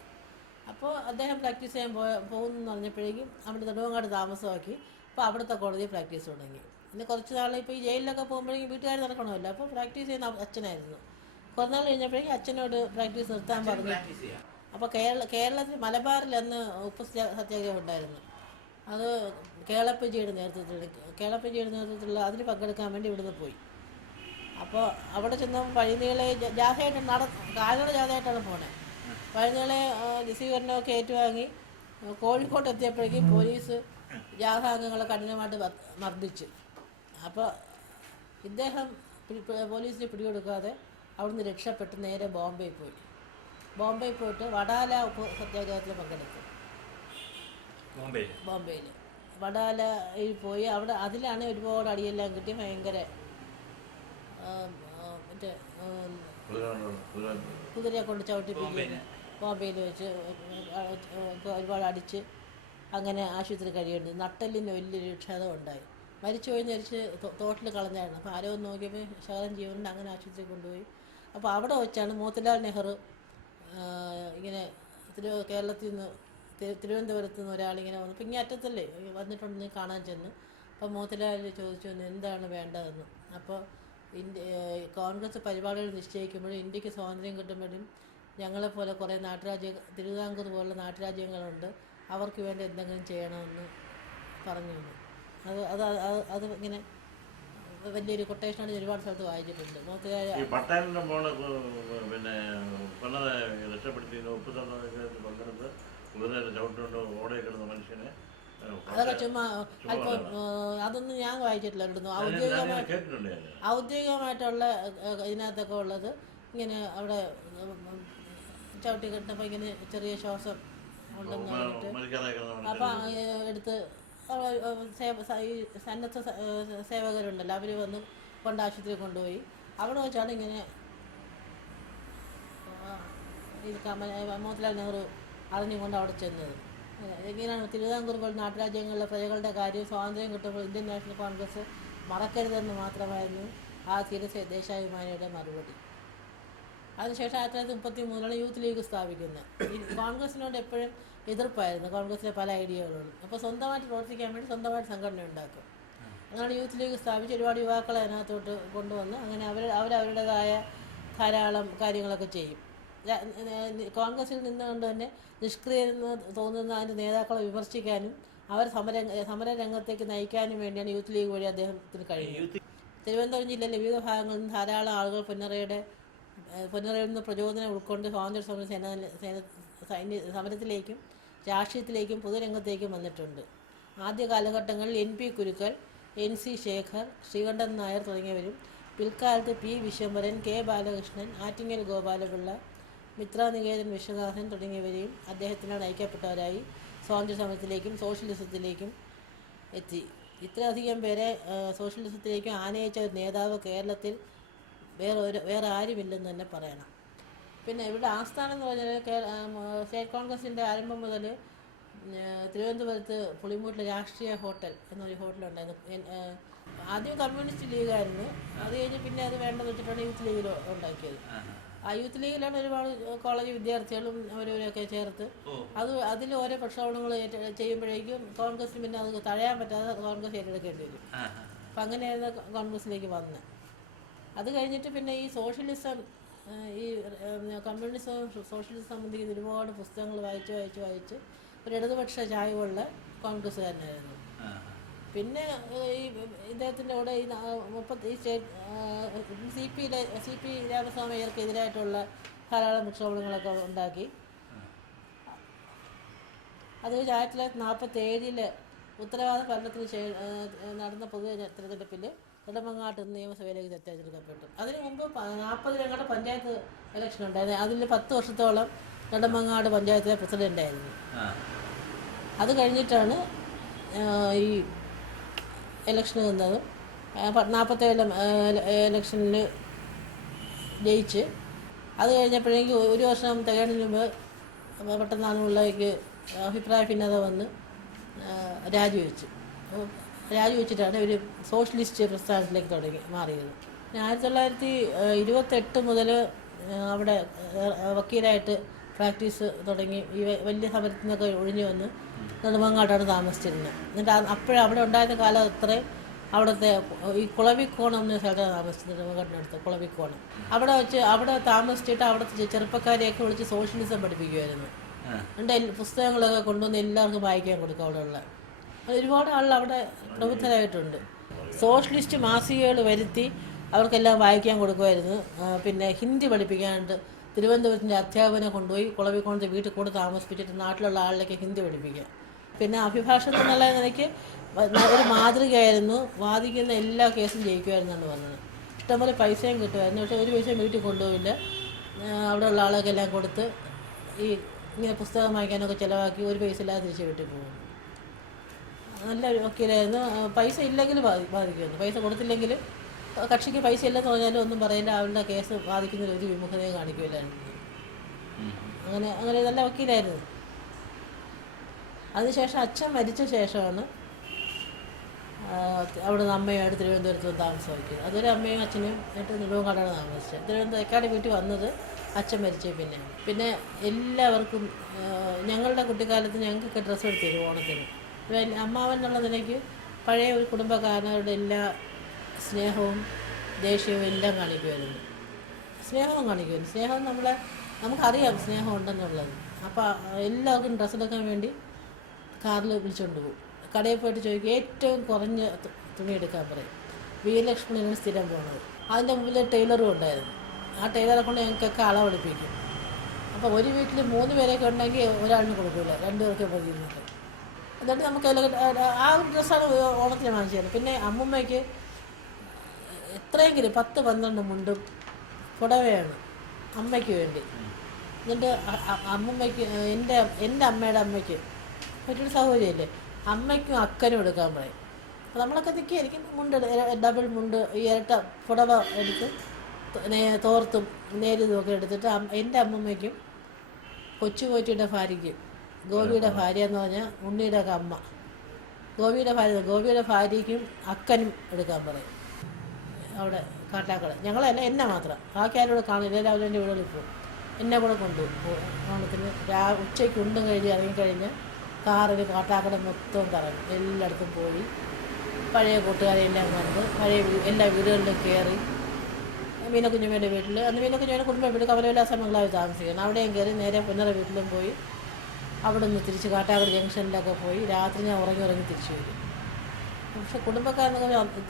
അപ്പോൾ അദ്ദേഹം പ്രാക്ടീസ് ചെയ്യാൻ പോകുന്നു പറഞ്ഞപ്പോഴേക്കും അവിടെ നെടുമങ്ങാട്ട് താമസമാക്കി. അപ്പോൾ അവിടുത്തെ കോടതിയിൽ പ്രാക്ടീസ് തുടങ്ങി. പിന്നെ കുറച്ച് നാൾ ഇപ്പോൾ ഈ ജയിലിലൊക്കെ പോകുമ്പോഴേക്കും വീട്ടുകാർ നടക്കണമല്ലോ. അപ്പോൾ പ്രാക്ടീസ് ചെയ്യുന്ന അച്ഛനായിരുന്നു. കുറേ നാൾ കഴിഞ്ഞപ്പോഴേക്കും അച്ഛനോട് പ്രാക്ടീസ് നിർത്താൻ പറഞ്ഞു. അപ്പോൾ കേരളത്തിൽ മലബാറിൽ അന്ന് ഉപ്പ് സത്യാഗ്രഹം ഉണ്ടായിരുന്നു. അത് കേളപ്പജിയുടെ നേതൃത്വത്തിലുള്ള അതിന് പങ്കെടുക്കാൻ വേണ്ടി ഇവിടുന്ന് പോയി. അപ്പോൾ അവിടെ ചെന്നപ്പോൾ വഴിനീളെ ജാഥയായിട്ട് കാൽനട ജാഥയായിട്ടാണ് പോണേ. വഴിനീളെ സ്വീകരണമൊക്കെ ഏറ്റുവാങ്ങി കോഴിക്കോട്ട് എത്തിയപ്പോഴേക്കും പോലീസ് ജാഥാംഗങ്ങളെ കഠിനമായിട്ട് മർദ്ദിച്ചു. അപ്പോൾ ഇദ്ദേഹം പോലീസിന് പിടികൊടുക്കാതെ അവിടുന്ന് രക്ഷപ്പെട്ട് നേരെ ബോംബെയിൽ പോയിട്ട് വഡാല ഉപ്പ് സത്യാഗ്രഹത്തിൽ പങ്കെടുത്തു. ബോംബെയിൽ വഡാലയിൽ പോയി അതിലാണ് ഒരുപാട് അടിയെല്ലാം കിട്ടി. ഭയങ്കര മറ്റേ കുതിരയെ കൊണ്ട് ചവിട്ടിപ്പിക്കുന്നു. ബോംബെയിൽ വെച്ച് ഒരുപാട് അടിച്ച് അങ്ങനെ ആശുപത്രി കഴിയേണ്ടി. നട്ടെല്ലിന് വലിയൊരു ക്ഷതം ഉണ്ടായി. മരിച്ചു തോട്ടിൽ കളഞ്ഞായിരുന്നു. അപ്പോൾ ആരോ നോക്കിയപ്പോൾ ശകലം ജീവനുണ്ട്. അങ്ങനെ ആശുപത്രി കൊണ്ടുപോയി. അപ്പോൾ അവിടെ വെച്ചാണ് മോത്തിലാൽ നെഹ്റു ഇങ്ങനെ കേരളത്തിൽ നിന്ന് തിരുവനന്തപുരത്ത് നിന്ന് ഒരാളിങ്ങനെ വന്നു. അപ്പോൾ ഇങ്ങനെ അറ്റത്തല്ലേ വന്നിട്ടുണ്ടെന്ന് കാണാൻ ചെന്ന്. അപ്പോൾ മോത്തിലാൽ ചോദിച്ചു എന്താണ് വേണ്ടതെന്ന്. അപ്പോൾ കോൺഗ്രസ് പരിപാടികൾ നിശ്ചയിക്കുമ്പോഴും ഇന്ത്യക്ക് സ്വാതന്ത്ര്യം കിട്ടുമ്പോഴും ഞങ്ങളെപ്പോലെ കുറേ തിരുവിതാംകൂർ പോലുള്ള നാട്ടുരാജ്യങ്ങളുണ്ട്, അവർക്ക് വേണ്ടി എന്തെങ്കിലും ചെയ്യണമെന്ന് പറഞ്ഞു. അത് ഇങ്ങനെ വലിയൊരു കൊട്ടേഷനാണ്. ഒരുപാട് സ്ഥലത്ത് വായിച്ചിട്ടുണ്ട്. പട്ടാലിന്റെ മോള് പിന്നെ രക്ഷപ്പെടുത്തി ഉപ്പ് പങ്കെടുത്ത് കുതിരയുടെ ചവിട്ടുകൊണ്ട് ഓടയിൽ കിടന്ന മനുഷ്യനെ അതൊക്കെ ചുമ്മാ അല്പം അതൊന്നും ഞാൻ വായിച്ചിട്ടില്ല. ഇവിടുന്ന് ഔദ്യോഗികമായിട്ടുള്ള ഇതിനകത്തൊക്കെ ഉള്ളത് ഇങ്ങനെ അവിടെ ചവിട്ടി കിട്ടുമ്പോൾ ഇങ്ങനെ ചെറിയ ശ്വാസം ഉണ്ടെന്ന് പറഞ്ഞിട്ട് അപ്പം എടുത്ത് സന്നദ്ധ സേവകരുണ്ടല്ലോ, അവർ വന്ന് ആശുപത്രി കൊണ്ടുപോയി. അവിടെ വെച്ചാണ് ഇങ്ങനെ മോത്തിലാൽ നെഹ്റു അറിഞ്ഞുകൊണ്ട് അവിടെ ചെന്നത്. ഇങ്ങനെയാണ് തിരുവിതാംകൂർ പോലുള്ള നാട്ടുരാജ്യങ്ങളിലെ പ്രജകളുടെ കാര്യം സ്വാതന്ത്ര്യം കിട്ടുമ്പോൾ ഇന്ത്യൻ നാഷണൽ കോൺഗ്രസ് മറക്കരുതെന്ന് മാത്രമായിരുന്നു ആ ദേശാഭിമാനിയുടെ മറുപടി. അതിനുശേഷം 1933 യൂത്ത് ലീഗ് സ്ഥാപിക്കുന്നത്. ഈ കോൺഗ്രസിനോട് എപ്പോഴും എതിർപ്പായിരുന്നു, കോൺഗ്രസിലെ പല ഐഡിയകളോടും. അപ്പോൾ സ്വന്തമായിട്ട് പ്രവർത്തിക്കാൻ വേണ്ടി സ്വന്തമായിട്ട് സംഘടന ഉണ്ടാക്കും. അങ്ങനെ യൂത്ത് ലീഗ് സ്ഥാപിച്ച് ഒരുപാട് യുവാക്കളെ അതിനകത്തോട്ട് കൊണ്ടുവന്ന് അങ്ങനെ അവരവരുടേതായ ധാരാളം കാര്യങ്ങളൊക്കെ ചെയ്യും. കോൺഗ്രസിൽ നിന്നുകൊണ്ട് തന്നെ നിഷ്ക്രിയെന്ന് തോന്നുന്ന അതിൻ്റെ നേതാക്കളെ വിമർശിക്കാനും അവർ സമര രംഗത്തേക്ക് നയിക്കാനും വേണ്ടിയാണ് യൂത്ത് ലീഗ് വഴി അദ്ദേഹത്തിന് കഴിയുന്നത്. തിരുവനന്തപുരം ജില്ലയിലെ വിവിധ ഭാഗങ്ങളിൽ നിന്ന് ധാരാളം ആളുകൾ പുന്നറയിൽ നിന്ന് പ്രചോദനം ഉൾക്കൊണ്ട് സ്വാതന്ത്ര്യ സമര സമരത്തിലേക്കും രാഷ്ട്രീയത്തിലേക്കും പൊതുരംഗത്തേക്കും വന്നിട്ടുണ്ട്. ആദ്യ കാലഘട്ടങ്ങളിൽ NP കുരുക്കൽ, NC ശേഖർ, ശ്രീകണ്ഠൻ നായർ തുടങ്ങിയവരും പിൽക്കാലത്ത് P വിശ്വംഭരൻ, K ബാലകൃഷ്ണൻ, ആറ്റിങ്ങൽ ഗോപാലപിള്ള, മിത്രനികേതൻ വിശ്വനാഥൻ തുടങ്ങിയവരെയും അദ്ദേഹത്തിനാണ് നയിക്കപ്പെട്ടവരായി സ്വാതന്ത്ര്യ സമരത്തിലേക്കും സോഷ്യലിസത്തിലേക്കും എത്തി. ഇത്രയധികം പേരെ സോഷ്യലിസത്തിലേക്കും ആനയിച്ച ഒരു നേതാവ് കേരളത്തിൽ വേറെ ആരുമില്ലെന്ന് തന്നെ പറയണം. പിന്നെ ഇവിടെ ആസ്ഥാനം എന്ന് പറഞ്ഞാൽ സ്റ്റേറ്റ് കോൺഗ്രസിൻ്റെ ആരംഭം മുതൽ തിരുവനന്തപുരത്ത് പുളിമൂട്ടിൽ രാഷ്ട്രീയ ഹോട്ടൽ എന്നൊരു ഹോട്ടലുണ്ടായിരുന്നു. ആദ്യം കമ്മ്യൂണിസ്റ്റ് ലീഗായിരുന്നു. അത് കഴിഞ്ഞ് പിന്നെ അത് വേണ്ടെന്ന് വെച്ചിട്ടാണ് യൂത്ത് ലീഗിൽ ഉണ്ടാക്കിയത്. ആ യൂത്ത് ലീഗിലാണ് ഒരുപാട് കോളേജ് വിദ്യാർത്ഥികളും അവരവരൊക്കെ ചേർത്ത് അതിൽ ഓരോ പ്രക്ഷോഭങ്ങൾ ചെയ്യുമ്പോഴേക്കും കോൺഗ്രസ് പിന്നെ അത് തഴയാൻ പറ്റാതെ കോൺഗ്രസ് ഏറ്റെടുക്കേണ്ടി വരും. അപ്പം അങ്ങനെയായിരുന്നു കോൺഗ്രസിലേക്ക് വന്നത്. അത് കഴിഞ്ഞിട്ട് പിന്നെ ഈ സോഷ്യലിസം, ഈ കമ്മ്യൂണിസം സോഷ്യലിസം സംബന്ധിക്കുന്ന ഒരുപാട് പുസ്തകങ്ങൾ വായിച്ച് ഒരു ഇടതുപക്ഷ ചായ്വുള്ള കോൺഗ്രസ്സുകാരനായിരുന്നു. പിന്നെ ഈ ഇദ്ദേഹത്തിൻ്റെ കൂടെ ഈ CP രാമസ്വാമി അയ്യർക്ക് എതിരായിട്ടുള്ള ധാരാളം പ്രക്ഷോഭങ്ങളൊക്കെ ഉണ്ടാക്കി. അത് 1947 ഉത്തരവാദ ഭരണത്തിന് നടന്ന പൊതു തെരഞ്ഞെടുപ്പിൽ നെടുമങ്ങാട്ട് നിയമസഭയിലേക്ക് തെരഞ്ഞെടുക്കപ്പെട്ടു. അതിന് മുമ്പ് 40 പഞ്ചായത്ത് ഇലക്ഷൻ ഉണ്ടായിരുന്നു. അതിൽ 10 വർഷത്തോളം നെടുമങ്ങാട് പഞ്ചായത്തിലെ പ്രസിഡൻ്റായിരുന്നു. അത് കഴിഞ്ഞിട്ടാണ് ഈ ഇലക്ഷന് നിന്നതും 47 ഇലക്ഷനിൽ ജയിച്ച്. അത് കഴിഞ്ഞപ്പോഴേക്കും ഒരു വർഷം തികയുന്നതിന് മുമ്പ് പെട്ടെന്നാണുള്ളേക്ക് അഭിപ്രായ ഭിന്നത വന്ന് രാജിവെച്ചിട്ടാണ് ഒരു സോഷ്യലിസ്റ്റ് പ്രസ്ഥാനത്തിലേക്ക് മാറിയത്. 1928 മുതൽ അവിടെ വക്കീലായിട്ട് പ്രാക്ടീസ് തുടങ്ങി. ഈ വലിയ സമരത്തിൽ നിന്നൊക്കെ ഒഴിഞ്ഞു വന്ന് നെടുമങ്ങാട്ടാണ് താമസിച്ചിരുന്നത്. എന്നിട്ട് അവിടെ ഉണ്ടായിരുന്ന കാലം അത്രയും അവിടുത്തെ ഈ കുളവിക്കോണം എന്ന സ്ഥലത്താണ് താമസിച്ചത്. നെടുമങ്ങാട്ടിനടുത്ത് കുളവിക്കോണം. അവിടെ താമസിച്ചിട്ട് അവിടുത്തെ ചെറുപ്പക്കാരെയൊക്കെ വിളിച്ച് സോഷ്യലിസം പഠിപ്പിക്കുമായിരുന്നു. എന്നിട്ട് പുസ്തകങ്ങളൊക്കെ കൊണ്ടുവന്ന് എല്ലാവർക്കും വായിക്കാൻ കൊടുക്കും. അവിടെയുള്ള ഒരുപാട് ആളുകൾ അവിടെ പ്രബുദ്ധരായിട്ടുണ്ട്. സോഷ്യലിസ്റ്റ് മാസികകൾ വരുത്തി അവർക്കെല്ലാം വായിക്കാൻ കൊടുക്കുമായിരുന്നു. പിന്നെ ഹിന്ദി പഠിപ്പിക്കാനായിട്ട് തിരുവനന്തപുരത്തിൻ്റെ അധ്യാപകനെ കൊണ്ടുപോയി കുളവിക്കോണത്തെ വീട്ടിൽ കൂടെ താമസിപ്പിച്ചിട്ട് നാട്ടിലുള്ള ആളിലേക്ക് ഹിന്ദി പഠിപ്പിക്കുക. പിന്നെ അഭിഭാഷകൻ എന്നുള്ള നിലയ്ക്ക് ഒരു മാതൃകയായിരുന്നു. വാദിക്കുന്ന എല്ലാ കേസും ജയിക്കുമായിരുന്നാണ് പറഞ്ഞത്. ഇഷ്ടംപോലെ പൈസയും കിട്ടുമായിരുന്നു. പക്ഷേ ഒരു പൈസയും വീട്ടിൽ കൊണ്ടുപോയില്ല. അവിടെയുള്ള ആളൊക്കെ എല്ലാം കൊടുത്ത് ഈ ഇങ്ങനെ പുസ്തകം വായിക്കാനൊക്കെ ചിലവാക്കി ഒരു പൈസ ഇല്ലാതെ തിരിച്ച് വീട്ടിൽ പോകും. നല്ല വക്കീലായിരുന്നു. പൈസ ഇല്ലെങ്കിൽ ബാധിക്കുമായിരുന്നു. പൈസ കൊടുത്തില്ലെങ്കിൽ കക്ഷിക്ക് പൈസ ഇല്ലെന്ന് പറഞ്ഞാലും ഒന്നും പറയില്ല. അവരുടെ കേസ് ബാധിക്കുന്നതിൽ ഒരു വിമുഖതയും കാണിക്കില്ലായിരുന്നു. അങ്ങനെ നല്ല വക്കീലായിരുന്നു. അതിനുശേഷം അച്ഛൻ മരിച്ച ശേഷമാണ് അവിടെ നിന്ന് അമ്മയുമായിട്ട് തിരുവനന്തപുരത്ത് വന്ന് താമസമാക്കിയത്. അതുവരെ അമ്മയും അച്ഛനും ആയിട്ട് നെടുമങ്ങാടാണ് താമസിച്ചത്. തിരുവനന്തപുരത്തേക്കാട് വീട്ടിൽ വന്നത് അച്ഛൻ മരിച്ചേ പിന്നെ എല്ലാവർക്കും ഞങ്ങളുടെ കുട്ടിക്കാലത്ത് ഞങ്ങൾക്കൊക്കെ ഡ്രസ്സ് എടുത്തിരുന്നു ഓണത്തിന്. അമ്മാവൻ എന്നുള്ള നിലയ്ക്ക് പഴയ ഒരു കുടുംബക്കാരനവരുടെ എല്ലാ സ്നേഹവും ദേഷ്യവും എല്ലാം കാണിക്കുമായിരുന്നു. സ്നേഹവും നമുക്കറിയാം സ്നേഹം ഉണ്ടെന്നുള്ളത്. അപ്പോൾ എല്ലാവർക്കും ഡ്രസ്സ് എടുക്കാൻ വേണ്ടി കാറിൽ വിളിച്ചുകൊണ്ട് പോകും. കടയിൽ പോയിട്ട് ചോദിക്കും, ഏറ്റവും കുറഞ്ഞ തുണി എടുക്കാൻ പറയും. വീരലക്ഷ്മണനാണ് സ്ഥിരം പോകുന്നത്. അതിൻ്റെ മുമ്പിൽ ടൈലറും ഉണ്ടായിരുന്നു. ആ ടൈലറെ കൊണ്ട് ഞങ്ങൾക്കൊക്കെ അളവെടുപ്പിക്കും. അപ്പോൾ ഒരു വീട്ടിൽ 3 പേരൊക്കെ ഉണ്ടെങ്കിൽ ഒരാളിന് കൊടുക്കില്ല, 2 പേർക്ക് മതിയെന്നൊക്കെ. എന്നിട്ട് നമുക്ക് ആ ഒരു ഡ്രസ്സാണ് ഓണത്തിന് വാങ്ങിച്ചത്. പിന്നെ അമ്മൂമ്മയ്ക്ക് എത്രയെങ്കിലും 10-12 മുണ്ടും പുടവയാണ് അമ്മയ്ക്ക് വേണ്ടി. എന്നിട്ട് അമ്മൂമ്മയ്ക്ക് എൻ്റെ അമ്മയുടെ അമ്മയ്ക്ക് മറ്റൊരു സൗകര്യമില്ലേ, അമ്മയ്ക്കും അക്കനും എടുക്കാൻ പറയും. അപ്പോൾ നമ്മളൊക്കെ നിൽക്കുകയായിരിക്കും. ഡബിൾ മുണ്ട്, ഈ ഇരട്ട പുടവ എടുത്ത് തോർത്തും നേരിതുമൊക്കെ എടുത്തിട്ട് എൻ്റെ അമ്മമ്മയ്ക്കും കൊച്ചുപോറ്റിയുടെ ഭാര്യയ്ക്കും, ഗോപിയുടെ ഭാര്യ എന്ന് പറഞ്ഞാൽ ഉണ്ണിയുടെ ഒക്കെ അമ്മ, ഗോപിയുടെ ഭാര്യയ്ക്കും അക്കനും എടുക്കാൻ പറയും അവിടെ കാട്ടാക്കട. ഞങ്ങളല്ല, എന്നെ മാത്രം, ബാക്കി ആരോട് കാണില്ല. എല്ലാവരും എൻ്റെ വീടുകളിൽ പോകും, എന്നെ കൂടെ കൊണ്ടുപോകും. ഓണത്തിന് ഉച്ചയ്ക്ക് ഉണ്ടും കഴിഞ്ഞ് ഇറങ്ങിക്കഴിഞ്ഞ് കാറിൽ കാട്ടാക്കട മൊത്തം കറങ്ങും, എല്ലായിടത്തും പോയി പഴയ കൂട്ടുകാരെല്ലാം കണ്ട് പഴയ എല്ലാ വീടുകളിലും കയറി. മീനക്കുഞ്ഞമ്മയുടെ വീട്ടിൽ, അന്ന് മീനക്കുഞ്ഞമ്മയുടെ കുടുംബം വീട് കവലവിലാസ മംഗളാവിൽ താമസിക്കണം. അവിടെയും കയറി നേരെ പുന്നറ വീട്ടിലും പോയി. അവിടെ നിന്ന് തിരിച്ച് കാട്ടാക്കട ജംഗ്ഷനിലൊക്കെ പോയി രാത്രി ഞാൻ ഉറങ്ങി തിരിച്ചു വരും. പക്ഷെ കുടുംബക്കാരെന്നൊക്കെ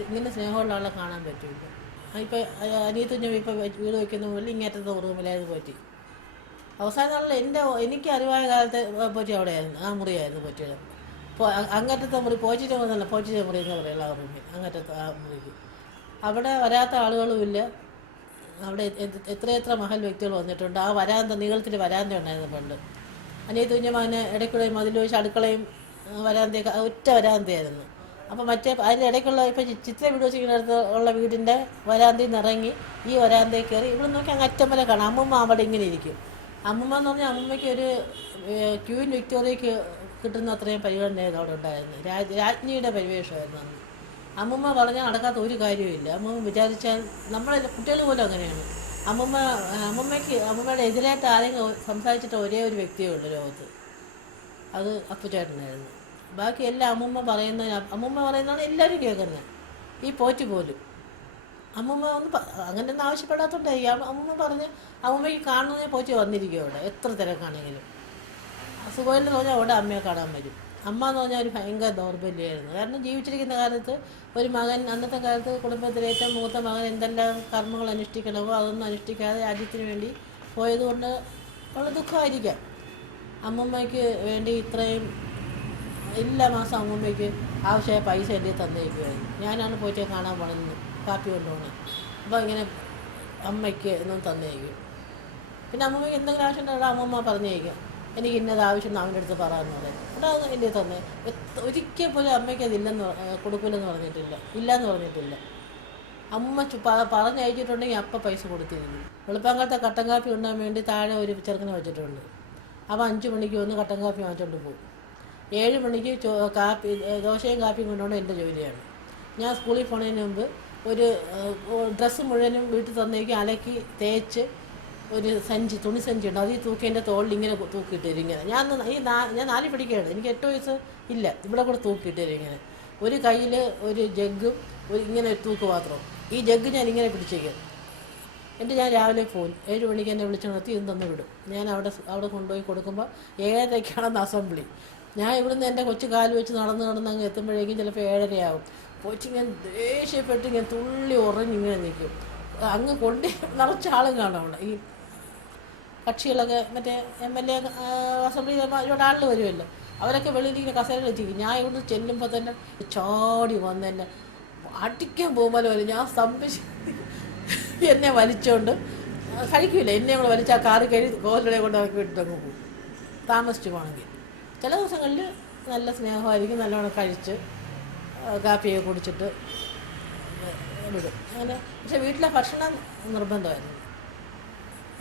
ഇങ്ങനെ സ്നേഹമുള്ള ആളെ കാണാൻ പറ്റില്ല. ഇപ്പം അനിയത്തുഞ്ഞമ്മ ഇപ്പം വീട് വയ്ക്കുന്ന മുകളിൽ ഇങ്ങേറ്റത്തെ റൂമിലായത് പറ്റി. അവസാന നാളിൽ എനിക്ക് അറിവായ കാലത്ത് പറ്റി അവിടെയായിരുന്നു, ആ മുറിയായിരുന്നു പറ്റിയത്. അങ്ങറ്റത്തെ മുറി പോച്ചിച്ച മുറിയല്ല, പോച്ചിച്ച മുറി എന്ന് പറയുള്ളൂ ആ റൂമിൽ, അങ്ങറ്റത്തെ ആ മുറിക്ക്. അവിടെ വരാത്ത ആളുകളുമില്ല. അവിടെ എത്രയെത്ര മഹൽ വ്യക്തികൾ വന്നിട്ടുണ്ട്. ആ വരാന്ത, നീളത്തിൽ വരാന്ത ഉണ്ടായിരുന്നു പണ്ട്. അനിയത്തുഞ്ഞമ്മനെ ഇടയ്ക്കൂടെ മതിൽ വെച്ച് അടുക്കളയും വരാന്തയൊക്കെ ഒറ്റ വരാന്തയായിരുന്നു. അപ്പോൾ മറ്റേ അതിൻ്റെ ഇടയ്ക്കുള്ള ഇപ്പോൾ ചിത്ര വീട് വെച്ചിരിക്കുന്നിടത്ത് ഉള്ള വീടിൻ്റെ വരാന്തയിൽ നിന്ന് ഇറങ്ങി ഈ വരാന്തയിൽ കയറി ഇവിടെ നോക്കി അങ്ങ് അറ്റം വരെ കാണാം. അമ്മൂമ്മ അവിടെ ഇങ്ങനെ ഇരിക്കും. അമ്മൂമ്മ എന്ന് പറഞ്ഞാൽ അമ്മൂമ്മയ്ക്ക് ഒരു ക്യൂൻ വിക്ടോറിയയ്ക്ക് കിട്ടുന്ന അത്രയും പരിഗണനയായിരുന്നു അവിടെ ഉണ്ടായിരുന്നു. രാജ്ഞിയുടെ പരിവേഷമായിരുന്നു അന്ന്. അമ്മൂമ്മ പറഞ്ഞാൽ നടക്കാത്ത ഒരു കാര്യമില്ല. അമ്മൂമ്മ വിചാരിച്ചാൽ നമ്മളെ കുട്ടികൾ പോലും അങ്ങനെയാണ്. അമ്മൂമ്മയുടെ എതിരായിട്ട് ആരെങ്കിലും സംസാരിച്ചിട്ട് ഒരേ ഒരു വ്യക്തിയേ ഉള്ളൂ ലോകത്ത്, അത് അപ്പുചേട്ടനായിരുന്നു. ബാക്കി എല്ലാം അമ്മൂമ്മ പറയുന്നതാണ് എല്ലാവരും കേൾക്കുന്നത്, ഈ പോറ്റ് പോലും. അമ്മൂമ്മ അങ്ങനെയൊന്നും ആവശ്യപ്പെടാത്തതുകൊണ്ടായി. അമ്മൂമ്മ പറഞ്ഞ് അമ്മൂമ്മയ്ക്ക് കാണുന്നതേ പോറ്റ് വന്നിരിക്കും അവിടെ, എത്ര തിരക്കാണെങ്കിലും. സുഖമില്ലെന്ന് പറഞ്ഞാൽ അവിടെ അമ്മയെ കാണാൻ വരും. അമ്മ എന്ന് പറഞ്ഞാൽ ഒരു ഭയങ്കര ദൗർബല്യമായിരുന്നു. കാരണം ജീവിച്ചിരിക്കുന്ന കാലത്ത് ഒരു മകൻ, അന്നത്തെ കാലത്ത് കുടുംബത്തിലെ ഏറ്റവും മൂത്ത മകൻ എന്തെല്ലാം കർമ്മങ്ങൾ അനുഷ്ഠിക്കണമോ അതൊന്നും അനുഷ്ഠിക്കാതെ രാജ്യത്തിന് വേണ്ടി പോയതുകൊണ്ട് ഉള്ള ദുഃഖമായിരിക്കാം. അമ്മൂമ്മയ്ക്ക് വേണ്ടി ഇത്രയും എല്ലാ മാസം അമ്മൂമ്മയ്ക്ക് ആവശ്യമായ പൈസ എൻ്റെ തന്നേക്കുമായിരുന്നു. ഞാനാണ് പോയിട്ട് കാണാൻ പോകണമെന്ന് കാപ്പി കൊണ്ടുപോകണം. അപ്പോൾ ഇങ്ങനെ അമ്മയ്ക്ക് എന്നും തന്നേക്കും. പിന്നെ അമ്മൂമ്മയ്ക്ക് എന്തെങ്കിലും ആവശ്യം ഉണ്ടെങ്കിൽ അമ്മൂമ്മ പറഞ്ഞേക്കും, എനിക്ക് ഇന്നത് ആവശ്യം അവൻ്റെ അടുത്ത് പറയാമെന്ന് പറയും. അതാണ് എൻ്റെ തന്നെ. ഒരിക്കൽ പോലും അമ്മയ്ക്ക് അതില്ലെന്ന് കൊടുക്കില്ലെന്ന് പറഞ്ഞിട്ടില്ല, ഇല്ലയെന്ന് പറഞ്ഞിട്ടില്ല. അമ്മ പറഞ്ഞയച്ചിട്ടുണ്ടെങ്കിൽ അപ്പം പൈസ കൊടുത്തിരിക്കും. വെളുപ്പാങ്കാലത്തെ കട്ടൻ കാപ്പി ഉണ്ടാകാൻ വേണ്ടി താഴെ ഒരു ചെറുക്കനെ വെച്ചിട്ടുണ്ട്. അപ്പോൾ 5 മണിക്ക് വന്ന് കട്ടൻ കാപ്പി വാങ്ങിച്ചുകൊണ്ട് പോകും. 7 മണിക്ക് ദോശയും കാപ്പിയും കൊണ്ടുകൊണ്ട് എൻ്റെ ജോലിയാണ്. ഞാൻ സ്കൂളിൽ പോണതിന് മുമ്പ് ഒരു ഡ്രസ്സ് മുഴുവനും വീട്ടിൽ തന്നേക്ക് അലക്കി തേച്ച് ഒരു തുണി സഞ്ചി ഉണ്ട്, അത് ഈ തൂക്കി എൻ്റെ തോളിൽ ഇങ്ങനെ തൂക്കിയിട്ട് തരും. ഇങ്ങനെ ഞാൻ 4 പഠിക്കുകയാണ്, എനിക്ക് 8 വയസ്സ് ഇല്ല, ഇവിടെ കൂടെ തൂക്കിയിട്ട് തരും. ഇങ്ങനെ ഒരു കയ്യിൽ ഒരു ജഗ്ഗും ഇങ്ങനെ ഒരു തൂക്ക് പാത്രവും. ഈ ജഗ്ഗ് ഞാൻ ഇങ്ങനെ പിടിച്ചേക്കും. ഞാൻ രാവിലെ പോകും, 7 മണിക്ക് എന്നെ വിളിച്ചു നിർത്തി ഇത് തന്നു വിടും. ഞാൻ അവിടെ കൊണ്ടുപോയി കൊടുക്കുമ്പോൾ 7:30 അസംബ്ലി. ഞാൻ ഇവിടുന്ന് എൻ്റെ കൊച്ചു കാല് വെച്ച് നടന്ന് അങ്ങ് എത്തുമ്പോഴേക്കും ചിലപ്പോൾ 7:30 പോച്ചിങ്ങനെ ദേഷ്യപ്പെട്ട് ഇങ്ങനെ തുള്ളി ഉറഞ്ഞിങ്ങനെ നിൽക്കും. അങ്ങ് കൊണ്ട് നിറച്ച ആളും കാണും അവിടെ. ഈ കക്ഷികളൊക്കെ മറ്റേ MLA അസംബ്ലി ഒരുപാട് ആളുകൾ വരുമല്ലോ, അവരൊക്കെ വെളിയിൽ ഇങ്ങനെ കസേര വെച്ചിരിക്കും. ഞാൻ ഇവിടുന്ന് ചെല്ലുമ്പോൾ തന്നെ ചാടി വന്ന് എന്നെ അടിക്കാൻ പോകുമ്പോൾ വരും. ഞാൻ എന്നെ വലിച്ചോണ്ട് കഴിക്കില്ല, എന്നെ കൂടെ വലിച്ച് ആ കാറ് കഴി കോലിടെ കൊണ്ട് അവർക്ക് വിട്ടങ്ങ് പോകും, താമസിച്ചു പോകണമെങ്കിൽ. ചില ദിവസങ്ങളിൽ നല്ല സ്നേഹമായിരിക്കും, നല്ലോണം കഴിച്ച് കാപ്പിയൊക്കെ കുടിച്ചിട്ട് വിടും അങ്ങനെ. പക്ഷെ വീട്ടിലെ ഭക്ഷണം നിർബന്ധമായിരുന്നു,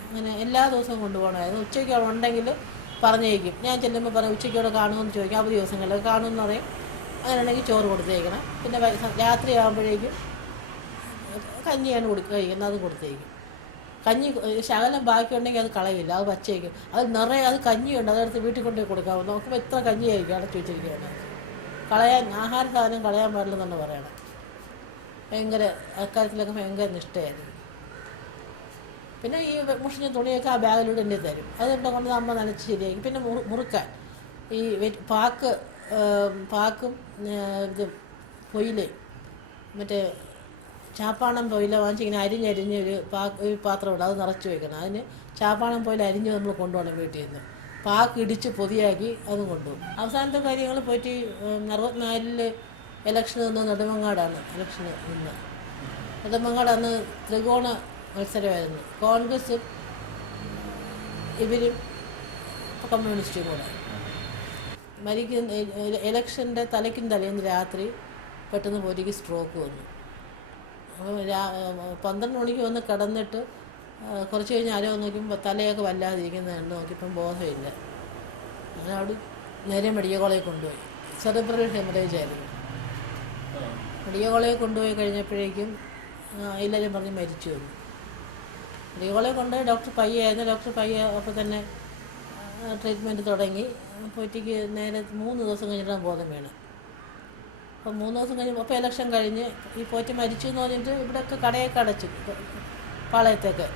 അങ്ങനെ എല്ലാ ദിവസവും കൊണ്ടുപോകണമായിരുന്നു. ഉച്ചയ്ക്ക് അവിടെ ഉണ്ടെങ്കിൽ പറഞ്ഞേക്കും. ഞാൻ ചെല്ലുമ്പോൾ പറയും ഉച്ചയ്ക്ക് അവിടെ കാണുമെന്ന് ചോദിക്കും. അവധി ദിവസങ്ങളിൽ കാണുമെന്ന് പറയും. അങ്ങനെ ഉണ്ടെങ്കിൽ ചോറ് കൊടുത്തേക്കണം. പിന്നെ രാത്രി ആകുമ്പോഴേക്കും കഞ്ഞിയാണ് കഴിക്കുന്നത്, അത് കൊടുത്തേക്കും. കഞ്ഞി ശകലം ബാക്കിയുണ്ടെങ്കിൽ അത് കളയില്ല, അത് വച്ചേക്കും. അത് നിറയെ അത് കഞ്ഞിയുണ്ട്, അതെടുത്ത് വീട്ടിൽ കൊണ്ടുപോയി കൊടുക്കാവും. നോക്കുമ്പോൾ എത്ര കഞ്ഞിയായിരിക്കും അടച്ചു വെച്ചിരിക്കുകയാണ്. ആഹാര സാധനം കളയാൻ പാടില്ലെന്നാണ് പറയണം. ഭയങ്കര അക്കാര്യത്തിലൊക്കെ ഭയങ്കര നിഷ്ഠയായിരുന്നു. പിന്നെ ഈ മുഷിഞ്ഞ തുണിയൊക്കെ ആ ബാഗിലൂടെ എൻ്റെ തരും. അതുകൊണ്ട് കൊണ്ട് അമ്മ നനച്ച് ശരിയാക്കി. പിന്നെ മുറുക്കാൻ ഈ പാക്കും ഇത് പൊയില, മറ്റേ ചാപ്പാണം പൊയില വാങ്ങിച്ച് ഇങ്ങനെ അരിഞ്ഞ് ഒരു പാത്രമുണ്ട്, അത് നിറച്ച് വെക്കണം. അതിന് ചാപ്പാണം പൊയില അരിഞ്ഞ് നമ്മൾ കൊണ്ടുപോകണം വീട്ടിൽ നിന്ന്. പാക്ക് ഇടിച്ച് പൊതിയാക്കി അതും കൊണ്ടുപോകും. അവസാനത്തെ കാര്യങ്ങൾ പോയിട്ട് 64 ഇലക്ഷൻ നിന്ന് നെടുമങ്ങാടാണ് ഇലക്ഷന് നിന്ന്. നെടുമങ്ങാട് അന്ന് ത്രികോണ മത്സരമായിരുന്നു, കോൺഗ്രസും ഇവരും കമ്മ്യൂണിസ്റ്റും കൂടെ. ഇലക്ഷൻ്റെ തലേന്ന് രാത്രി പെട്ടെന്ന് പോയിട്ട് സ്ട്രോക്ക് വന്നു. അപ്പോൾ 12 മണിക്ക് വന്ന് കിടന്നിട്ട് കുറച്ച് കഴിഞ്ഞ് ആരോ നോക്കുമ്പോൾ തലയൊക്കെ വല്ലാതിരിക്കുന്നത് നോക്കിയപ്പം ബോധമില്ല. അങ്ങനെ അവിടെ നേരെ മെഡിക്കൽ കോളേജിൽ കൊണ്ടുപോയി. സെറിബ്രൽ ഹെമറേജ് ആയിരുന്നു. മെഡിക്കൽ കോളേജിൽ കൊണ്ടുപോയി കഴിഞ്ഞപ്പോഴേക്കും എല്ലാവരും പറഞ്ഞ് മരിച്ചു വന്നു. മെഡിക്കൽ കോളേജിൽ കൊണ്ടുപോയി ഡോക്ടർ പയ്യായിരുന്നു. ഡോക്ടർ പയ്യ അപ്പോൾ തന്നെ ട്രീറ്റ്മെൻറ്റ് തുടങ്ങി. പോയിട്ടിക്ക് നേരെ 3 ദിവസം കഴിഞ്ഞിട്ടാണ് ബോധം വീണ്. അപ്പോൾ 3 ദിവസം കഴിഞ്ഞ് അപ്പോൾ ഇലക്ഷൻ കഴിഞ്ഞ് ഈ പോറ്റി മരിച്ചു എന്ന് പറഞ്ഞിട്ട് ഇവിടെയൊക്കെ കടയൊക്കെ അടച്ചു, പാളയത്തൊക്കെ.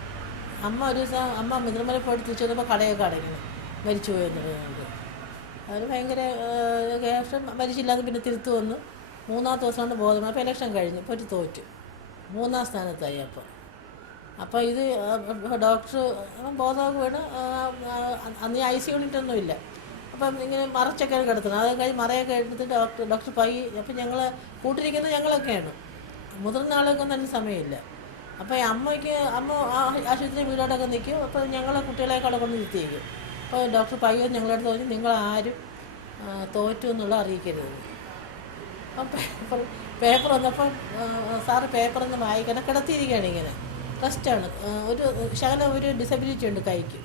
അമ്മ ഒരു ദിവസം അമ്മ മിത്രമല പോയിട്ട് തിരിച്ചു വന്നപ്പോൾ കടയൊക്കെ അടയ്ക്കണം, മരിച്ചു പോയെന്നുള്ളത്. അതിന് ഭയങ്കര ശേഷം മരിച്ചില്ലാതെ പിന്നെ തിരുത്തു വന്നു. 3-ാമത്തെ ദിവസമാണ് ബോധം. അപ്പോൾ ഇലക്ഷൻ കഴിഞ്ഞ് പോറ്റി തോറ്റു, 3-ാം സ്ഥാനത്തായി. അപ്പോൾ ഇത് ഡോക്ടർ ബോധമൊക്കെ വീണ് അന്ന് IC യൂണിറ്റൊന്നും ഇല്ല. അപ്പം ഇങ്ങനെ മറച്ചൊക്കെ കിടത്തുന്നത്. അത് കഴിഞ്ഞ് മറയൊക്കെ എടുത്തിട്ട് ഡോക്ടർ പയ്യ. അപ്പം ഞങ്ങൾ കൂട്ടിരിക്കുന്നത് ഞങ്ങളൊക്കെയാണ്, മുതിർന്ന ആളുകൾക്കൊന്നും അതിന് സമയമില്ല. അപ്പോൾ അമ്മ ആശുപത്രി വീടോട്ടൊക്കെ നിൽക്കും. അപ്പോൾ ഞങ്ങളെ കുട്ടികളെയൊക്കെ അവിടെ കൊണ്ട് നിർത്തിയേക്കും. അപ്പോൾ ഡോക്ടർ പയ്യ ഞങ്ങളടുത്ത് പറഞ്ഞു, നിങ്ങളാരും തോറ്റു എന്നുള്ള അറിയിക്കരുത്. അപ്പം പേപ്പർ വന്നപ്പം സാറ് പേപ്പറൊന്ന് വായിക്കണം, കിടത്തിയിരിക്കുകയാണ്, ഇങ്ങനെ റെസ്റ്റാണ്. ഒരു ഡിസബിലിറ്റി ഉണ്ട് കൈക്ക്,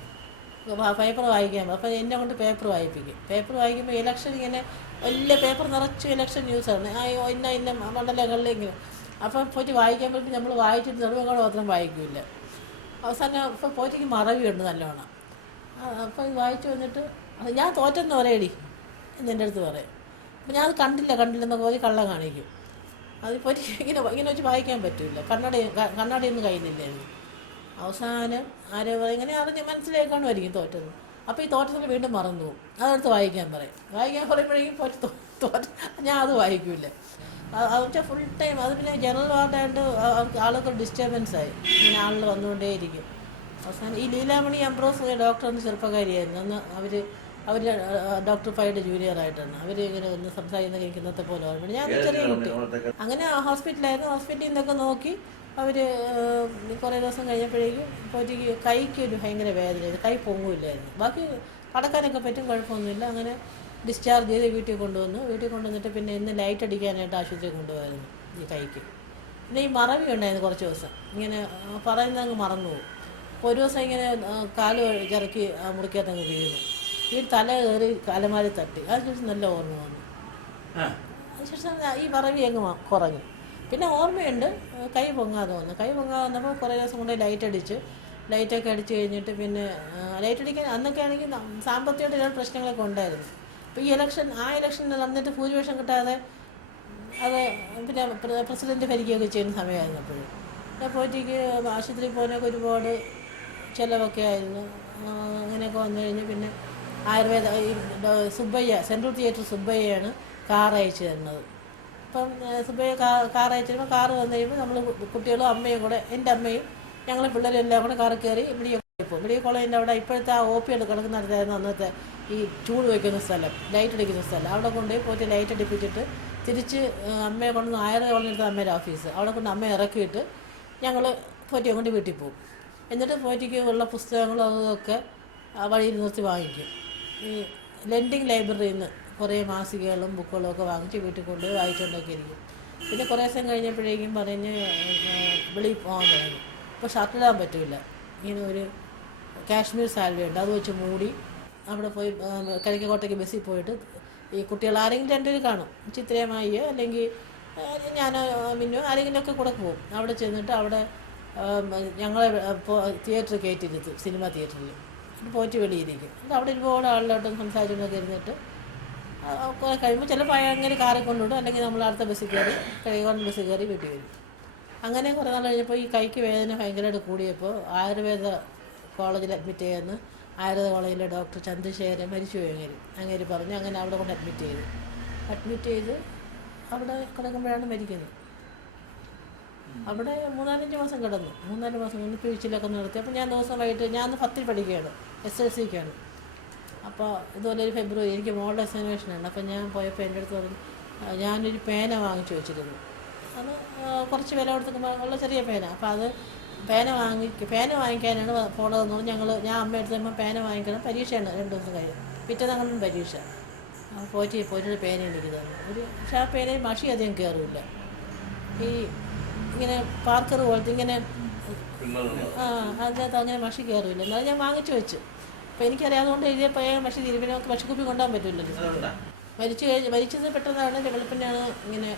പേപ്പർ വായിക്കാൻ. അപ്പോൾ എന്നെ കൊണ്ട് പേപ്പർ വായിപ്പിക്കും. പേപ്പർ വായിക്കുമ്പോൾ ഇലക്ഷൻ ഇങ്ങനെ വലിയ പേപ്പർ നിറച്ച് ഇലക്ഷൻ ന്യൂസാണ്, ഇന്ന മണ്ഡലങ്ങളിൽ ഇങ്ങനെ. അപ്പം പോയിട്ട് വായിക്കാൻ പറ്റുമ്പോൾ നമ്മൾ വായിച്ചിട്ട് നെടുവങ്ങോട് മാത്രം വായിക്കില്ല. അവസാനം ഇപ്പോൾ പോറ്റിക്ക് മറവിയുണ്ട് നല്ലോണം. അപ്പോൾ ഇത് വായിച്ചു വന്നിട്ട് ഞാൻ തോറ്റെന്ന് പറയടി എന്നെ അടുത്ത് പറയും. അപ്പം ഞാൻ അത് കണ്ടില്ലെന്നൊക്കെ പോയി കള്ളം കാണിക്കും. അത് പോറ്റി ഇങ്ങനെ വെച്ച് വായിക്കാൻ പറ്റില്ല, കണ്ണടയൊന്നും കയ്യിലില്ലായിരുന്നു. അവസാനം ആരോ പറയും, ഇങ്ങനെ അറിഞ്ഞ് മനസ്സിലാക്കാണുമായിരിക്കും തോറ്റത്. അപ്പോൾ ഈ തോറ്റത്തിൽ വീണ്ടും മറന്നു പോകും. അതെടുത്ത് വായിക്കാൻ പറയുമ്പോഴേക്കും തോറ്റ ഞാൻ അത് വായിക്കില്ല. അത് വെച്ചാൽ ഫുൾ ടൈം അത്. പിന്നെ ജനറൽ വാർഡായിട്ട് ആൾക്ക് ഡിസ്റ്റർബൻസ് ആയി, ഇങ്ങനെ ആളുകൾ വന്നുകൊണ്ടേയിരിക്കും. അവസാനം ഈ ലീലാമണി അംബ്രോസ് ഡോക്ടറിന് ചെറുപ്പക്കാരിയായിരുന്നു. അന്ന് അവർ ഡോക്ടർ പൈയുടെ ജൂനിയറായിട്ടാണ്. അവർ ഇങ്ങനെ ഒന്ന് സംസാരിക്കുന്ന എനിക്ക് ഇന്നത്തെ പോലെ ഓർമ്മ. ഞാൻ ചെറിയ കുട്ടി. അങ്ങനെ ഹോസ്പിറ്റലായിരുന്നു. ഹോസ്പിറ്റലിൽ നിന്നൊക്കെ നോക്കി അവർ കുറേ ദിവസം കഴിഞ്ഞപ്പോഴേക്കും പോറ്റിക്ക് കൈക്ക് ഒരു ഭയങ്കര വേദനയായിരുന്നു, കൈ പൊങ്ങില്ലായിരുന്നു. ബാക്കി കടക്കാനൊക്കെ പറ്റും, കുഴപ്പമൊന്നുമില്ല. അങ്ങനെ ഡിസ്ചാർജ് ചെയ്ത് വീട്ടിൽ കൊണ്ടുവന്നിട്ട് പിന്നെ ഇന്ന് ലൈറ്റ് അടിക്കാനായിട്ട് ആശുപത്രിയിൽ കൊണ്ടുപോയിരുന്നു ഈ കൈക്ക്. പിന്നെ ഈ മറവി ഉണ്ടായിരുന്നു കുറച്ച് ദിവസം, ഇങ്ങനെ പറയുന്നത് അങ്ങ് മറന്നു പോകും. അപ്പോൾ ഒരു ദിവസം ഇങ്ങനെ കാല് ചിറക്കി മുറിക്കകത്തങ്ങ് വീണു. ഈ തല കയറി അലമാരി തട്ടി. അതിനുശേഷം നല്ല ഓർമ്മ വന്നു. അതിനുശേഷം ഈ മറവി അങ്ങ് കുറഞ്ഞു. പിന്നെ ഓർമ്മയുണ്ട് കൈ പൊങ്ങാതെ വന്നപ്പോൾ കുറേ ദിവസം കൊണ്ട് ലൈറ്റൊക്കെ അടിച്ച് കഴിഞ്ഞിട്ട് പിന്നെ ലൈറ്റ് അടിക്കാൻ അന്നൊക്കെ ആണെങ്കിൽ സാമ്പത്തികമായിട്ട് ചില പ്രശ്നങ്ങളൊക്കെ ഉണ്ടായിരുന്നു. അപ്പോൾ ഈ ഇലക്ഷൻ നടന്നിട്ട് ഭൂരിപക്ഷം കിട്ടാതെ അത് പിന്നെ പ്രസിഡൻറ്റ് ഭരിക്കുകയൊക്കെ ചെയ്യുന്ന സമയമായിരുന്നപ്പോഴും പിന്നെ പോറ്റിക്ക് ആശുപത്രിയിൽ പോകാനൊക്കെ ഒരുപാട് ചിലവൊക്കെ ആയിരുന്നു. അങ്ങനെയൊക്കെ വന്നു കഴിഞ്ഞ് പിന്നെ ആയുർവേദ സുബ്ബയ്യ, സെൻട്രൽ തിയേറ്റർ സുബ്ബയ്യാണ് കാർ അയച്ചു തരുന്നത്. അപ്പം സുബ്ബയ്യ കാർ അയച്ചു തരുമ്പോൾ കാറ് വന്നു കഴിയുമ്പോൾ നമ്മൾ കുട്ടികളും അമ്മയും കൂടെ, എൻ്റെ അമ്മയും ഞങ്ങൾ പിള്ളേരും എല്ലാം കൂടെ കാറിൽ കയറി മെഡിക്കൽ കോളേജിൻ്റെ അവിടെ ഇപ്പോഴത്തെ ആ OP കിടക്കുന്നിടത്തായിരുന്നു അന്നത്തെ ഈ ചൂട് വയ്ക്കുന്ന സ്ഥലം, ലൈറ്റ് അടിക്കുന്ന സ്ഥലം. അവിടെ കൊണ്ടുപോയി പോയിട്ട് ലൈറ്റ് അടിപ്പിച്ചിട്ട് തിരിച്ച് അമ്മയെ കൊണ്ടുവന്ന് ആയുർവേദ കോളേജിൻ്റെ അമ്മയുടെ ഓഫീസ് അവിടെ കൊണ്ട് അമ്മയെ ഇറക്കിയിട്ട് ഞങ്ങൾ പോറ്റിയെ കൊണ്ട് വീട്ടിൽ പോകും. എന്നിട്ട് പോറ്റിക്ക് ഉള്ള പുസ്തകങ്ങളും അതൊക്കെ വഴിയിൽ നിർത്തി വാങ്ങിക്കും. ഈ ലെൻഡിങ് ലൈബ്രറിയിൽ നിന്ന് കുറേ മാസികകളും ബുക്കുകളും ഒക്കെ വാങ്ങിച്ച് വീട്ടിൽ കൊണ്ടുപോയി വായിച്ചുകൊണ്ടൊക്കെ ഇരിക്കും. പിന്നെ കുറേ ദിവസം കഴിഞ്ഞപ്പോഴേക്കും പറഞ്ഞ് വെളിയിൽ പോകാൻ തുടങ്ങി. ഇപ്പോൾ ഷർട്ടിടാൻ പറ്റില്ല, ഇങ്ങനെ ഒരു കാശ്മീർ സാൽവ ഉണ്ട്, അത് വെച്ച് മൂടി അവിടെ പോയി കരിക്കോട്ടയ്ക്ക് ബസ്സിൽ പോയിട്ട് ഈ കുട്ടികൾ ആരെങ്കിലും രണ്ടുപേരും കാണും, ചിത്രമായിയോ അല്ലെങ്കിൽ ഞാനോ മിന്നോ ആരെങ്കിലുമൊക്കെ കൂടെ പോകും. അവിടെ ചെന്നിട്ട് അവിടെ ഞങ്ങളെ തിയേറ്ററിൽ കയറ്റിയിരുത്തും, സിനിമ തിയേറ്ററിൽ. പോയിട്ട് വെളിയിരിക്കും. അവിടെ ഒരുപാട് ആളിലോട്ട് സംസാരിച്ചൊക്കെ ഇരുന്നിട്ട് കുറേ കഴിയുമ്പോൾ ചിലപ്പോൾ അങ്ങനെ കാറിൽ കൊണ്ടുവിടും, അല്ലെങ്കിൽ നമ്മൾ അടുത്ത ബസ്സിൽ കയറി കരിക്കോട്ടൻ ബസ്സിൽ കയറി വീട്ടിൽ വരും. അങ്ങനെ കുറേ നാൾ കഴിഞ്ഞപ്പോൾ ഈ കൈക്ക് വേദന ഭയങ്കരമായിട്ട് കൂടിയപ്പോൾ ആയുർവേദ കോളേജിൽ അഡ്മിറ്റ് ചെയ്യുന്ന ആയുർവേദ കോളേജിലെ ഡോക്ടർ ചന്ദ്രശേഖരൻ മരിച്ചു പോയി. അങ്ങനെ പറഞ്ഞ് അങ്ങനെ അവിടെ കൊണ്ട് അഡ്മിറ്റ് ചെയ്ത് അവിടെ കിടക്കുമ്പോഴാണ് മരിക്കുന്നത്. അവിടെ 3-4 മാസം കിടന്നു. 3-4 മാസം കൊണ്ട് പിഴിച്ചിലൊക്കെ നിർത്തി. അപ്പോൾ ഞാൻ ദിവസം വൈകിട്ട് ഞാൻ 10ൽ പഠിക്കുകയാണ്, SLCക്കാണ്. അപ്പോൾ ഇതുപോലെ ഒരു ഫെബ്രുവരി എനിക്ക് മോളുടെ എക്സാമിനേഷനാണ്. അപ്പോൾ ഞാൻ പോയപ്പോൾ എൻ്റെ അടുത്ത് പറഞ്ഞു, ഞാനൊരു പേന വാങ്ങിച്ചു വെച്ചിരുന്നു. അത് കുറച്ച് വില കൊടുത്തൊക്കെ ഉള്ള ചെറിയ പേന. അപ്പോൾ അത് പേന വാങ്ങിക്കാനാണ് പോണതെന്ന് പറഞ്ഞ് ഞാൻ അമ്മ എടുത്തപ്പോൾ പേന വാങ്ങിക്കണം, പരീക്ഷയാണ് 2 ദിവസം കഴിയും, പിറ്റേന്നങ്ങനെ പരീക്ഷ. പോയിട്ട് പേന എനിക്ക് തന്നു. പക്ഷേ ആ പേനയിൽ മഷി അധികം കയറില്ല, ഈ ഇങ്ങനെ പാർക്കർ പോലത്തെ ഇങ്ങനെ അതിനകത്ത് അങ്ങനെ മഷി കയറില്ല. എന്നാലും ഞാൻ വാങ്ങിച്ചു വെച്ചു. അപ്പോൾ എനിക്കറിയാവുന്നതുകൊണ്ട് എഴുതിയപ്പോൾ മഷി തീരും. പിന്നെ നമുക്ക് മഷിക്കുപ്പി കൊണ്ടുപോകാൻ പറ്റില്ലല്ലോ. മരിച്ചത് പെട്ടെന്നാണ്. വെളുപ്പിനാണ് ഇങ്ങനെ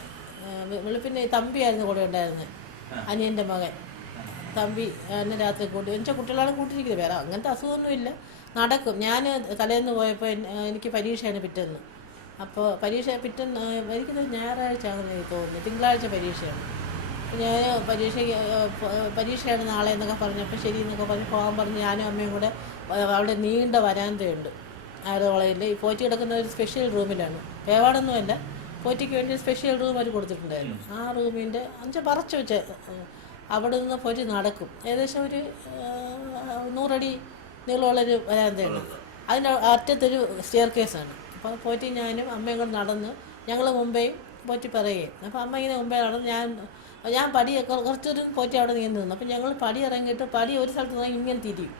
വെളുപ്പിന് തമ്പിയായിരുന്നു കൂടെ ഉണ്ടായിരുന്നത്, അനിയൻ്റെ മകൻ തമ്പി. എന്നെ രാത്രി കൂട്ടി എന്നുവെച്ചാൽ കുട്ടികളാണ് കൂട്ടിയിരിക്കുന്നത്. വേറെ അങ്ങനത്തെ അസുഖമൊന്നുമില്ല, നടക്കും. ഞാൻ തലേന്ന് പോയപ്പോൾ എനിക്ക് പരീക്ഷയാണ് പിറ്റേന്ന്. അപ്പോൾ പരീക്ഷ പിറ്റേന്ന് എനിക്കത് ഞായറാഴ്ച അങ്ങനെ തോന്നുന്നു, തിങ്കളാഴ്ച പരീക്ഷയാണ്. ഞാൻ പരീക്ഷയാണ് നാളെ എന്നൊക്കെ പറഞ്ഞപ്പോൾ ശരി എന്നൊക്കെ പറഞ്ഞ് പോകാൻ പറഞ്ഞ് ഞാനും അമ്മയും കൂടെ അവിടെ നീണ്ട വരാന്തയുണ്ട് ആരോളയിൽ. ഈ പോറ്റി കിടക്കുന്ന ഒരു സ്പെഷ്യൽ റൂമിലാണ്, പേവാടൊന്നുമല്ല, പോറ്റിക്ക് വേണ്ടി സ്പെഷ്യൽ റൂം അവർ കൊടുത്തിട്ടുണ്ടായിരുന്നു. ആ റൂമിൻ്റെ അഞ്ച് പറച്ച് വെച്ച് അവിടെ നിന്ന് പോറ്റി നടക്കും. ഏകദേശം ഒരു 100 അടി നീളമുള്ളൊരു വരാന്തയാണ്. അതിൻ്റെ അറ്റത്തൊരു സ്റ്റെയർ കേസാണ്. അപ്പോൾ പോറ്റി ഞാനും അമ്മയും കൂടെ നടന്ന് ഞങ്ങൾ മുമ്പേയും പോറ്റി പറയുകയും. അപ്പോൾ അമ്മ ഇങ്ങനെ മുമ്പേ നടന്ന് ഞാൻ പടി കുറച്ചൊരു പോറ്റി അവിടെ നീണ്ടു നിന്നു. അപ്പോൾ ഞങ്ങൾ പടി ഇറങ്ങിയിട്ട് പടി ഒരു സ്ഥലത്ത് നിന്ന് ഇങ്ങനെ തിരിയും.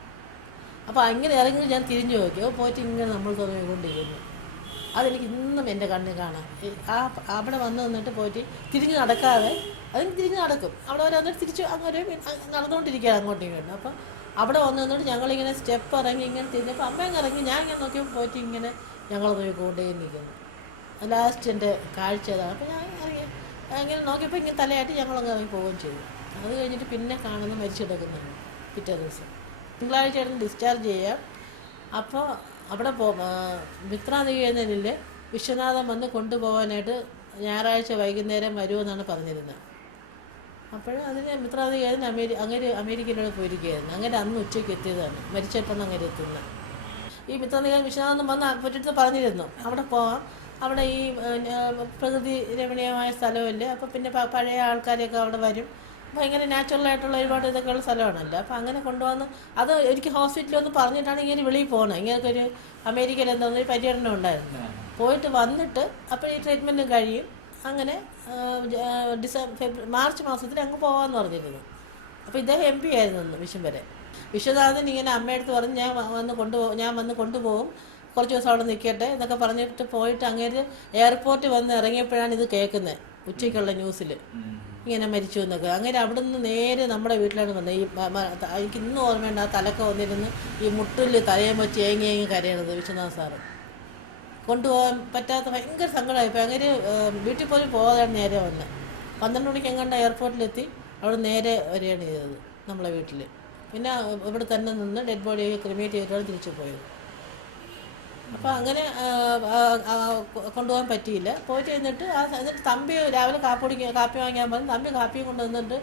അപ്പോൾ അങ്ങനെ ഇറങ്ങി ഞാൻ തിരിഞ്ഞു നോക്കി, പോറ്റി ഇങ്ങനെ നമ്മൾ തോന്നിക്കൊണ്ടിരിക്കുന്നു. അതെനിക്ക് ഇന്നും എൻ്റെ കണ്ണിൽ കാണാം. അവിടെ വന്ന് നിന്നിട്ട് പോറ്റി തിരിഞ്ഞ് നടക്കാതെ അതിന് തിരിഞ്ഞ് നടക്കും. അവിടെ വരെ വന്നിട്ട് തിരിച്ച് അങ്ങനെ നടന്നുകൊണ്ടിരിക്കുകയാണ് അങ്ങോട്ടും ഇങ്ങോട്ടും. അപ്പം അവിടെ വന്ന് നിന്നിട്ട് ഞങ്ങളിങ്ങനെ സ്റ്റെപ്പ് ഇറങ്ങി ഇങ്ങനെ തിരിഞ്ഞപ്പോൾ അമ്മയും ഇറങ്ങി. ഞാൻ ഇങ്ങനെ നോക്കിയപ്പോൾ പോറ്റി ഇങ്ങനെ ഞങ്ങൾ നോക്കിക്കൊണ്ടേ നിൽക്കുന്നു. ലാസ്റ്റ് എൻ്റെ കാഴ്ച അതാണ്. അപ്പോൾ ഞാൻ ഇറങ്ങി ഇങ്ങനെ നോക്കിയപ്പോൾ ഇങ്ങനെ തലയായിട്ട് ഞങ്ങളങ്ങ് ഇറങ്ങി പോവുകയും ചെയ്തു. അത് കഴിഞ്ഞിട്ട് പിന്നെ കാണുന്നത് മരിച്ചു കിടക്കുന്നതാണ് പിറ്റേ ദിവസം. തിങ്കളാഴ്ച ആയിരുന്നു ഡിസ്ചാർജ് ചെയ്യാം. അപ്പോൾ അവിടെ മിത്രാനികേതനിൽ വിശ്വനാഥൻ വന്ന് കൊണ്ടുപോകാനായിട്ട് ഞായറാഴ്ച വൈകുന്നേരം വരുമെന്നാണ് പറഞ്ഞിരുന്നത്. അപ്പോൾ അതിന് മിത്രാനികേതൻ അമേരിക്കയിലൂടെ പോയിരിക്കുകയായിരുന്നു. അങ്ങനെ അന്ന് ഉച്ചയ്ക്ക് എത്തിയതാണ്, മരിച്ചപ്പോൾ അങ്ങനെ എത്തുന്നത്. ഈ മിത്രാനികേതൻ വിശ്വനാഥൻ വന്ന് പറ്റിട്ട് പറഞ്ഞിരുന്നു അവിടെ പോകാം, അവിടെ ഈ പ്രകൃതി രമണീയമായ സ്ഥലമല്ലേ. അപ്പോൾ പിന്നെ പഴയ ആൾക്കാരൊക്കെ അവിടെ വരും, ഭയങ്കര നാച്ചുറലായിട്ടുള്ള ഒരുപാട് ഇതൊക്കെയുള്ള സ്ഥലമാണല്ലോ. അപ്പോൾ അങ്ങനെ കൊണ്ടുവന്ന് അത് എനിക്ക് ഹോസ്പിറ്റലൊന്ന് പറഞ്ഞിട്ടാണ് ഇങ്ങനെ വെളിയിൽ പോകുന്നത്. ഇങ്ങനെയൊക്കെ ഒരു അമേരിക്കയിൽ എന്താണെന്നൊരു പര്യടനം ഉണ്ടായിരുന്നു. പോയിട്ട് വന്നിട്ട് അപ്പോൾ ഈ ട്രീറ്റ്മെൻറ്റ് കഴിയും. അങ്ങനെ മാർച്ച് മാസത്തിൽ അങ്ങ് പോകാമെന്ന് പറഞ്ഞിരുന്നു. അപ്പോൾ ഇദ്ദേഹം MP ആയിരുന്നു വിഷം വരെ. വിശ്വനാഥൻ ഇങ്ങനെ അമ്മയടുത്ത് പറഞ്ഞ് ഞാൻ വന്ന് കൊണ്ടുപോകും, കുറച്ച് ദിവസം അവിടെ നിൽക്കട്ടെ എന്നൊക്കെ പറഞ്ഞിട്ട് പോയിട്ട് അങ്ങേര് എയർപോർട്ടിൽ വന്ന് ഇറങ്ങിയപ്പോഴാണ് ഇത് കേൾക്കുന്നത്, ഉച്ചയ്ക്കുള്ള ന്യൂസിൽ ഇങ്ങനെ മരിച്ചു എന്നൊക്കെ. അങ്ങനെ അവിടെ നിന്ന് നേരെ നമ്മുടെ വീട്ടിലാണ് വന്നത്. എനിക്ക് ഇന്നും ഓർമ്മയുണ്ട്, ആ തലക്ക വന്നിരുന്ന് ഈ മുട്ടിൽ തലയും വെച്ച് ഏങ്ങി കരയണത് വിശ്വനാഥ് സാറ്. കൊണ്ടുപോകാൻ പറ്റാത്ത ഭയങ്കര സങ്കടമായിപ്പോൾ. അങ്ങനെ വീട്ടിൽ പോലും പോകാതാണ് നേരെ വന്നത്. 12 മണിക്ക് എങ്ങാണ്ട് എയർപോർട്ടിലെത്തി അവിടെ നേരെ വരികയാണ് ചെയ്തത് നമ്മളെ വീട്ടിൽ. പിന്നെ ഇവിടെ തന്നെ നിന്ന് ഡെഡ് ബോഡി ക്രിമേറ്റ് ചെയ്തിട്ടാണ് തിരിച്ചു പോയത്. അപ്പോൾ അങ്ങനെ കൊണ്ടുപോകാൻ പറ്റിയില്ല. പോയിട്ട് എന്നിട്ട് തമ്പി രാവിലെ കാപ്പി വാങ്ങിയാൽ മതി. തമ്പി കാപ്പിയും കൊണ്ട് വന്നിട്ട്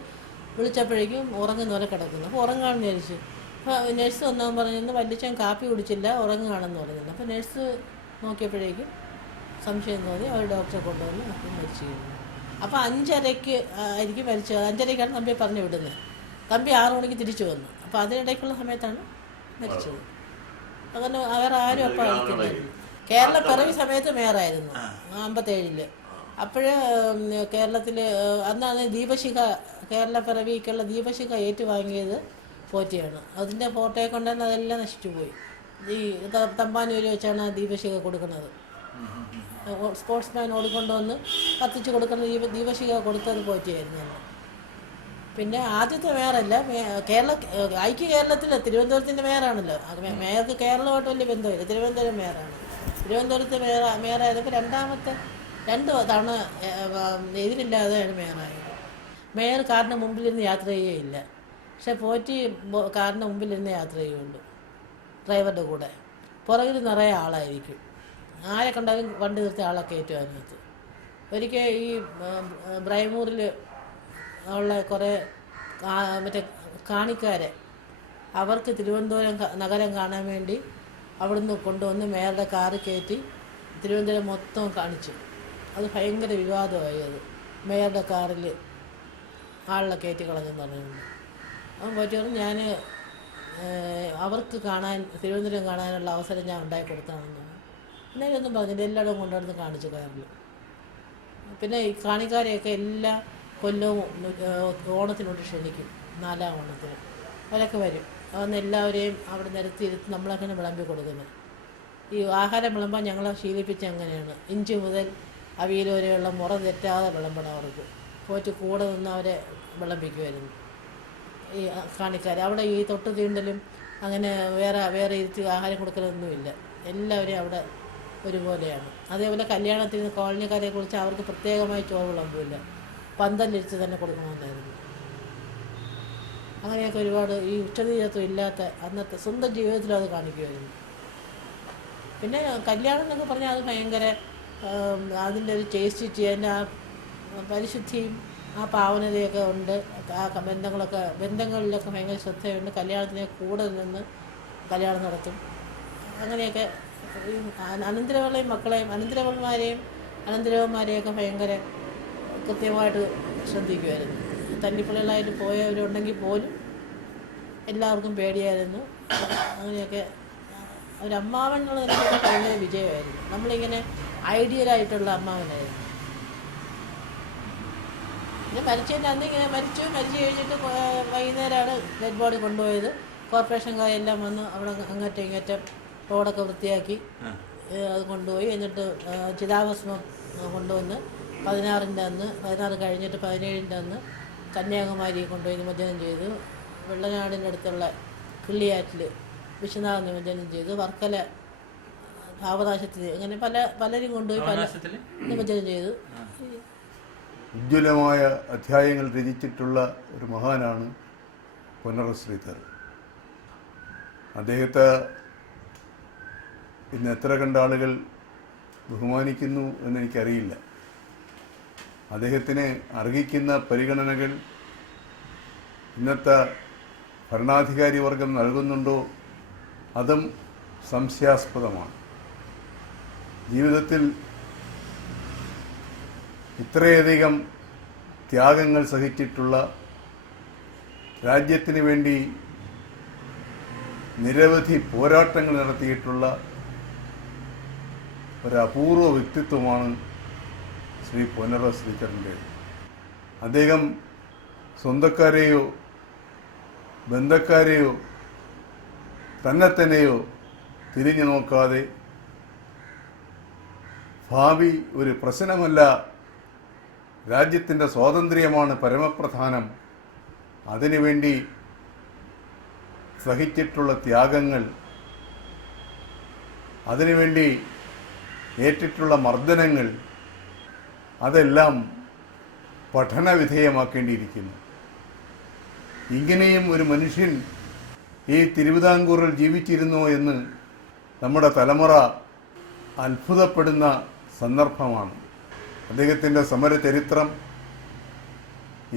വിളിച്ചപ്പോഴേക്കും ഉറങ്ങുന്ന പോലെ കിടക്കുന്നു. അപ്പോൾ ഉറങ്ങാണെന്ന് വിചാരിച്ചു. അപ്പോൾ നഴ്സ് വന്നാൽ പറഞ്ഞിരുന്നു വല്യച്ഛൻ കാപ്പി കുടിച്ചില്ല, ഉറങ്ങുകയാണെന്ന് പറഞ്ഞിരുന്നു. അപ്പോൾ നഴ്സ് നോക്കിയപ്പോഴേക്കും സംശയം തോന്നി, അവർ ഡോക്ടറെ കൊണ്ടുവന്ന് അപ്പം മരിച്ചു കഴിഞ്ഞു. അപ്പോൾ 5:30 ആയിരിക്കും മരിച്ചത്. 5:30 തമ്പിയെ പറഞ്ഞു വിടുന്നത്. തമ്പി 6 മണിക്ക് തിരിച്ചു വന്നു. അപ്പോൾ അതിനിടയ്ക്കുള്ള സമയത്താണ് മരിച്ചത്. അങ്ങനെ വേറെ ആരും അപ്പം അറിയിക്കുന്നില്ല. കേരള പിറവി സമയത്ത് മേയറായിരുന്നു 57. അപ്പോഴ് കേരളത്തിൽ അന്നാണ് ദീപശിഖ, കേരള പിറവിക്കുള്ള ദീപശിഖ ഏറ്റുവാങ്ങിയത് പോറ്റിയാണ്. അതിൻ്റെ ഫോട്ടോയെ കൊണ്ടുതന്നെ അതെല്ലാം നശിച്ചു പോയി. ഈ തമ്പാനൂർ വെച്ചാണ് ആ ദീപശിഖ കൊടുക്കുന്നത്. സ്പോർട്സ്മാൻ ഓടിക്കൊണ്ടുവന്ന് കത്തിച്ച് കൊടുക്കുന്ന ദീപശിഖ കൊടുത്തത് പോറ്റിയായിരുന്നു. പിന്നെ ആദ്യത്തെ മേയറല്ല, ഐക്യ കേരളത്തിൽ തിരുവനന്തപുരത്തിൻ്റെ മേയറാണല്ലോ. മേയർക്ക് കേരളമായിട്ട് വലിയ ബന്ധമില്ല, തിരുവനന്തപുരം മേയറാണ്. തിരുവനന്തപുരത്ത് മേയറായപ്പോൾ 2 തവണ എതിരില്ലാതെയാണ് മേയറായത്. മേയർ കാറിന് മുമ്പിലിരുന്ന് യാത്ര ചെയ്യുകയില്ല, പക്ഷെ പോറ്റി കാറിന് മുമ്പിലിരുന്ന് യാത്ര ചെയ്യുള്ളൂ ഡ്രൈവറുടെ കൂടെ. പുറകിൽ നിറയെ ആളായിരിക്കും, ആരെ കണ്ടാലും വണ്ടി നിർത്തി ആളെ കയറ്റും അതിനകത്ത്. ഒരിക്കൽ ഈ ബ്രൈമൂറിൽ ഉള്ള കുറേ മറ്റേ കാണിക്കാരെ അവർക്ക് തിരുവനന്തപുരം നഗരം കാണാൻ വേണ്ടി അവിടുന്ന് കൊണ്ടുവന്ന് മേയറുടെ കാറ് കയറ്റി തിരുവനന്തപുരം മൊത്തം കാണിച്ചു. അത് ഭയങ്കര വിവാദമായി. അത് മേയറുടെ കാറിൽ ആളിനെ കയറ്റി കളഞ്ഞെന്ന് പറഞ്ഞിട്ടുണ്ട്. അവൻ പോറ്റി പറഞ്ഞു ഞാൻ അവർക്ക് തിരുവനന്തപുരം കാണാനുള്ള അവസരം ഞാൻ ഉണ്ടാക്കി കൊടുത്താണെന്ന്. എന്നൊന്നും പറഞ്ഞില്ല, എല്ലായിടവും കൊണ്ടുവന്ന് കാണിച്ചു കാറിൽ. പിന്നെ ഈ കാണിക്കാരെയൊക്കെ എല്ലാ കൊല്ലവും ഓണത്തിനോട്ട് ക്ഷണിക്കും, 4ാം ഓണത്തിന് അവരൊക്കെ വരും. അതൊന്ന് എല്ലാവരെയും അവിടെ നിരത്തിയിരുത്തി നമ്മളങ്ങനെ വിളമ്പി കൊടുക്കുന്നത്. ഈ ആഹാരം വിളമ്പാൻ ഞങ്ങളെ ശീലിപ്പിച്ച് അങ്ങനെയാണ്. ഇഞ്ചി മുതൽ അവിയൽ വരെയുള്ള മുറ തെറ്റാതെ വിളമ്പണം അവർക്ക്. പോയിട്ട് കൂടെ നിന്ന് അവരെ വിളമ്പിക്കുമായിരുന്നു ഈ കാണിക്കാർ. അവിടെ ഈ തൊട്ട് തീണ്ടലും അങ്ങനെ വേറെ ഇരുത്തി ആഹാരം കൊടുക്കലൊന്നുമില്ല. എല്ലാവരെയും അവിടെ ഒരുപോലെയാണ്. അതേപോലെ കല്യാണത്തിന് കോളനിക്കാരെ കുറിച്ച് അവർക്ക് പ്രത്യേകമായി ചോറ് വിളമ്പില്ല, പന്തലിരിച്ച് തന്നെ കൊടുക്കണമെന്നായിരുന്നു. അങ്ങനെയൊക്കെ ഒരുപാട് ഈ ഉച്ചനീചത്വം ഇല്ലാത്ത അന്നത്തെ സ്വന്തം ജീവിതത്തിലും അത് കാണിക്കുമായിരുന്നു. പിന്നെ കല്യാണം എന്നൊക്കെ പറഞ്ഞാൽ അത് ഭയങ്കര അതിൻ്റെ ഒരു ചേസ്റ്റിറ്റി, അതിൻ്റെ ആ പരിശുദ്ധിയും ആ പാവനതയൊക്കെ ഉണ്ട്. ആ ബന്ധങ്ങളിലൊക്കെ ഭയങ്കര ശ്രദ്ധയുണ്ട്. കല്യാണത്തിനെ കൂടെ നിന്ന് കല്യാണം നടത്തും. അങ്ങനെയൊക്കെ അനന്തരവളെയും മക്കളെയും അനന്തരവന്മാരെയൊക്കെ ഭയങ്കര കൃത്യമായിട്ട് ശ്രദ്ധിക്കുമായിരുന്നു. തല്ലിപ്പിള്ളകളായിട്ട് പോയവരുണ്ടെങ്കിൽ പോലും എല്ലാവർക്കും പേടിയായിരുന്നു. അങ്ങനെയൊക്കെ ഒരമ്മാവൻ എന്നുള്ളതിനൊക്കെ ഭയങ്കര വിജയമായിരുന്നു. നമ്മളിങ്ങനെ ഐഡിയലായിട്ടുള്ള അമ്മാവനായിരുന്നു. പിന്നെ മരിച്ചതിൻ്റെ അന്ന് ഇങ്ങനെ മരിച്ചു കഴിഞ്ഞിട്ട് വൈകുന്നേരമാണ് ഡെഡ് ബോഡി കൊണ്ടുപോയത്. കോർപ്പറേഷൻകാരെല്ലാം വന്ന് അവിടെ അങ്ങറ്റം ഇങ്ങറ്റം റോഡൊക്കെ വൃത്തിയാക്കി അത് കൊണ്ടുപോയി. എന്നിട്ട് ചിതാഭസ്മം കൊണ്ടുവന്ന് 16 കഴിഞ്ഞിട്ട് 17 അന്ന് കന്യാകുമാരി കൊണ്ടുപോയി നിമജ്ജനം ചെയ്തു. വെള്ളനാടിൻ്റെ അടുത്തുള്ള കിള്ളിയാറ്റിൽ വിശ്വനാഥ നിമജ്ജനം ചെയ്തു. വർക്കല ഭാവനാശത്തിൽ അങ്ങനെ പലരും കൊണ്ടുപോയി നിമജ്ജനം ചെയ്തു. ഉജ്ജ്വലമായ അധ്യായങ്ങൾ രചിച്ചിട്ടുള്ള ഒരു മഹാനാണ് പൊന്നറ ശ്രീധർ. അദ്ദേഹത്തെ ഇന്ന് എത്ര കണ്ട ആളുകൾ ബഹുമാനിക്കുന്നു എന്നെനിക്കറിയില്ല. അദ്ദേഹത്തിന് അർഹിക്കുന്ന പരിഗണനകൾ ഇന്നത്തെ ഭരണാധികാരി വർഗം നൽകുന്നുണ്ടോ അതും സംശയാസ്പദമാണ്. ജീവിതത്തിൽ ഇത്രയധികം ത്യാഗങ്ങൾ സഹിച്ചിട്ടുള്ള, രാജ്യത്തിന് വേണ്ടി നിരവധി പോരാട്ടങ്ങൾ നടത്തിയിട്ടുള്ള ഒരപൂർവ വ്യക്തിത്വമാണ് ശ്രീ പൊന്നറ ശ്രീധരൻ്റെ. അദ്ദേഹം സ്വന്തക്കാരെയോ ബന്ധക്കാരെയോ തന്നെയോ തിരിഞ്ഞു നോക്കാതെ ഭാവി ഒരു പ്രശ്നമല്ല, രാജ്യത്തിൻ്റെ സ്വാതന്ത്ര്യമാണ് പരമപ്രധാനം, അതിനുവേണ്ടി സഹിച്ചിട്ടുള്ള ത്യാഗങ്ങൾ, അതിനുവേണ്ടി ഏറ്റിട്ടുള്ള മർദ്ദനങ്ങൾ, അതെല്ലാം പഠനവിധേയമാക്കേണ്ടിയിരിക്കുന്നു. ഇങ്ങനെയും ഒരു മനുഷ്യൻ ഈ തിരുവിതാംകൂറിൽ ജീവിച്ചിരുന്നോ എന്ന് നമ്മുടെ തലമുറ അത്ഭുതപ്പെടുന്ന സന്ദർഭമാണ്. അദ്ദേഹത്തിൻ്റെ സമര ചരിത്രം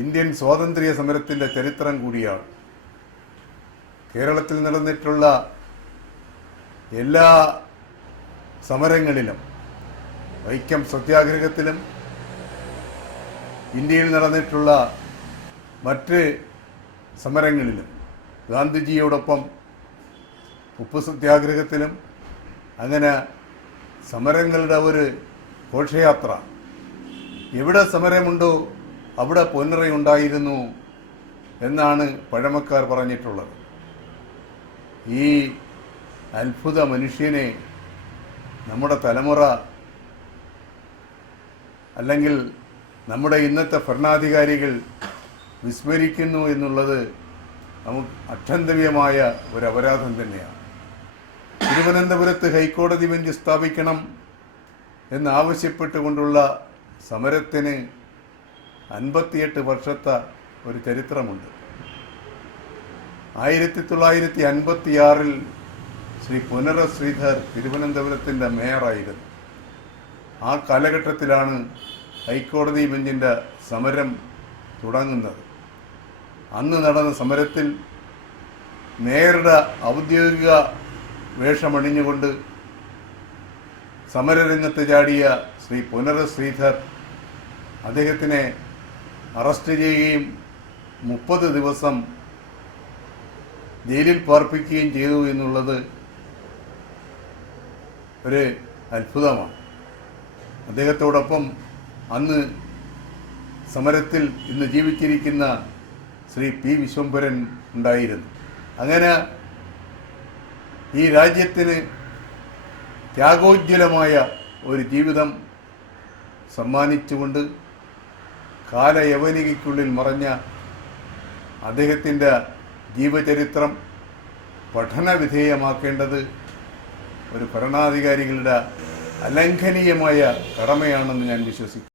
ഇന്ത്യൻ സ്വാതന്ത്ര്യ സമരത്തിൻ്റെ ചരിത്രം കൂടിയാണ്. കേരളത്തിൽ നടന്നിട്ടുള്ള എല്ലാ സമരങ്ങളിലും, വൈക്കം സത്യാഗ്രഹത്തിലും ഇന്ത്യയിൽ നടന്നിട്ടുള്ള മറ്റ് സമരങ്ങളിലും, ഗാന്ധിജിയോടൊപ്പം ഉപ്പ് സത്യാഗ്രഹത്തിലും, അങ്ങനെ സമരങ്ങളുടെ ഒരു ഘോഷയാത്ര. എവിടെ സമരമുണ്ടോ അവിടെ പൊന്നറയുണ്ടായിരുന്നു എന്നാണ് പഴമക്കാർ പറഞ്ഞിട്ടുള്ളത്. ഈ അത്ഭുത മനുഷ്യനെ നമ്മുടെ തലമുറ അല്ലെങ്കിൽ നമ്മുടെ ഇന്നത്തെ ഭരണാധികാരികൾ വിസ്മരിക്കുന്നു എന്നുള്ളത് നമുക്ക് അക്ഷന്തവ്യമായ ഒരു അപരാധം തന്നെയാണ്. തിരുവനന്തപുരത്ത് ഹൈക്കോടതി ബെഞ്ച് സ്ഥാപിക്കണം എന്നാവശ്യപ്പെട്ടുകൊണ്ടുള്ള സമരത്തിന് 58 വർഷത്തെ ഒരു ചരിത്രമുണ്ട്. 1956 ശ്രീ പൊന്നറ ശ്രീധർ തിരുവനന്തപുരത്തിൻ്റെ മേയറായിരുന്നു. ആ കാലഘട്ടത്തിലാണ് ഹൈക്കോടതി ബെഞ്ചിൻ്റെ സമരം തുടങ്ങുന്നത്. അന്ന് നടന്ന സമരത്തിൽ മേയറുടെ ഔദ്യോഗിക വേഷമണിഞ്ഞുകൊണ്ട് സമരരംഗത്ത് ചാടിയ ശ്രീ പൊന്നറ ശ്രീധർ അദ്ദേഹത്തിനെ അറസ്റ്റ് ചെയ്യുകയും 30 ദിവസം ജയിലിൽ പാർപ്പിക്കുകയും ചെയ്തു എന്നുള്ളത് ഒരു അത്ഭുതമാണ്. അദ്ദേഹത്തോടൊപ്പം അന്ന് സമരത്തിൽ ഇന്ന് ജീവിച്ചിരിക്കുന്ന ശ്രീ പി വിശ്വംഭരൻ ഉണ്ടായിരുന്നു. അങ്ങനെ ഈ രാജ്യത്തിന് ത്യാഗോജ്വലമായ ഒരു ജീവിതം സമ്മാനിച്ചുകൊണ്ട് കാലയവനികയ്ക്കുള്ളിൽ മറഞ്ഞ അദ്ദേഹത്തിൻ്റെ ജീവചരിത്രം പഠനവിധേയമാക്കേണ്ടത് ഒരു ഭരണാധികാരികളുടെ അലംഘനീയമായ കടമയാണെന്ന് ഞാൻ വിശ്വസിക്കുന്നു.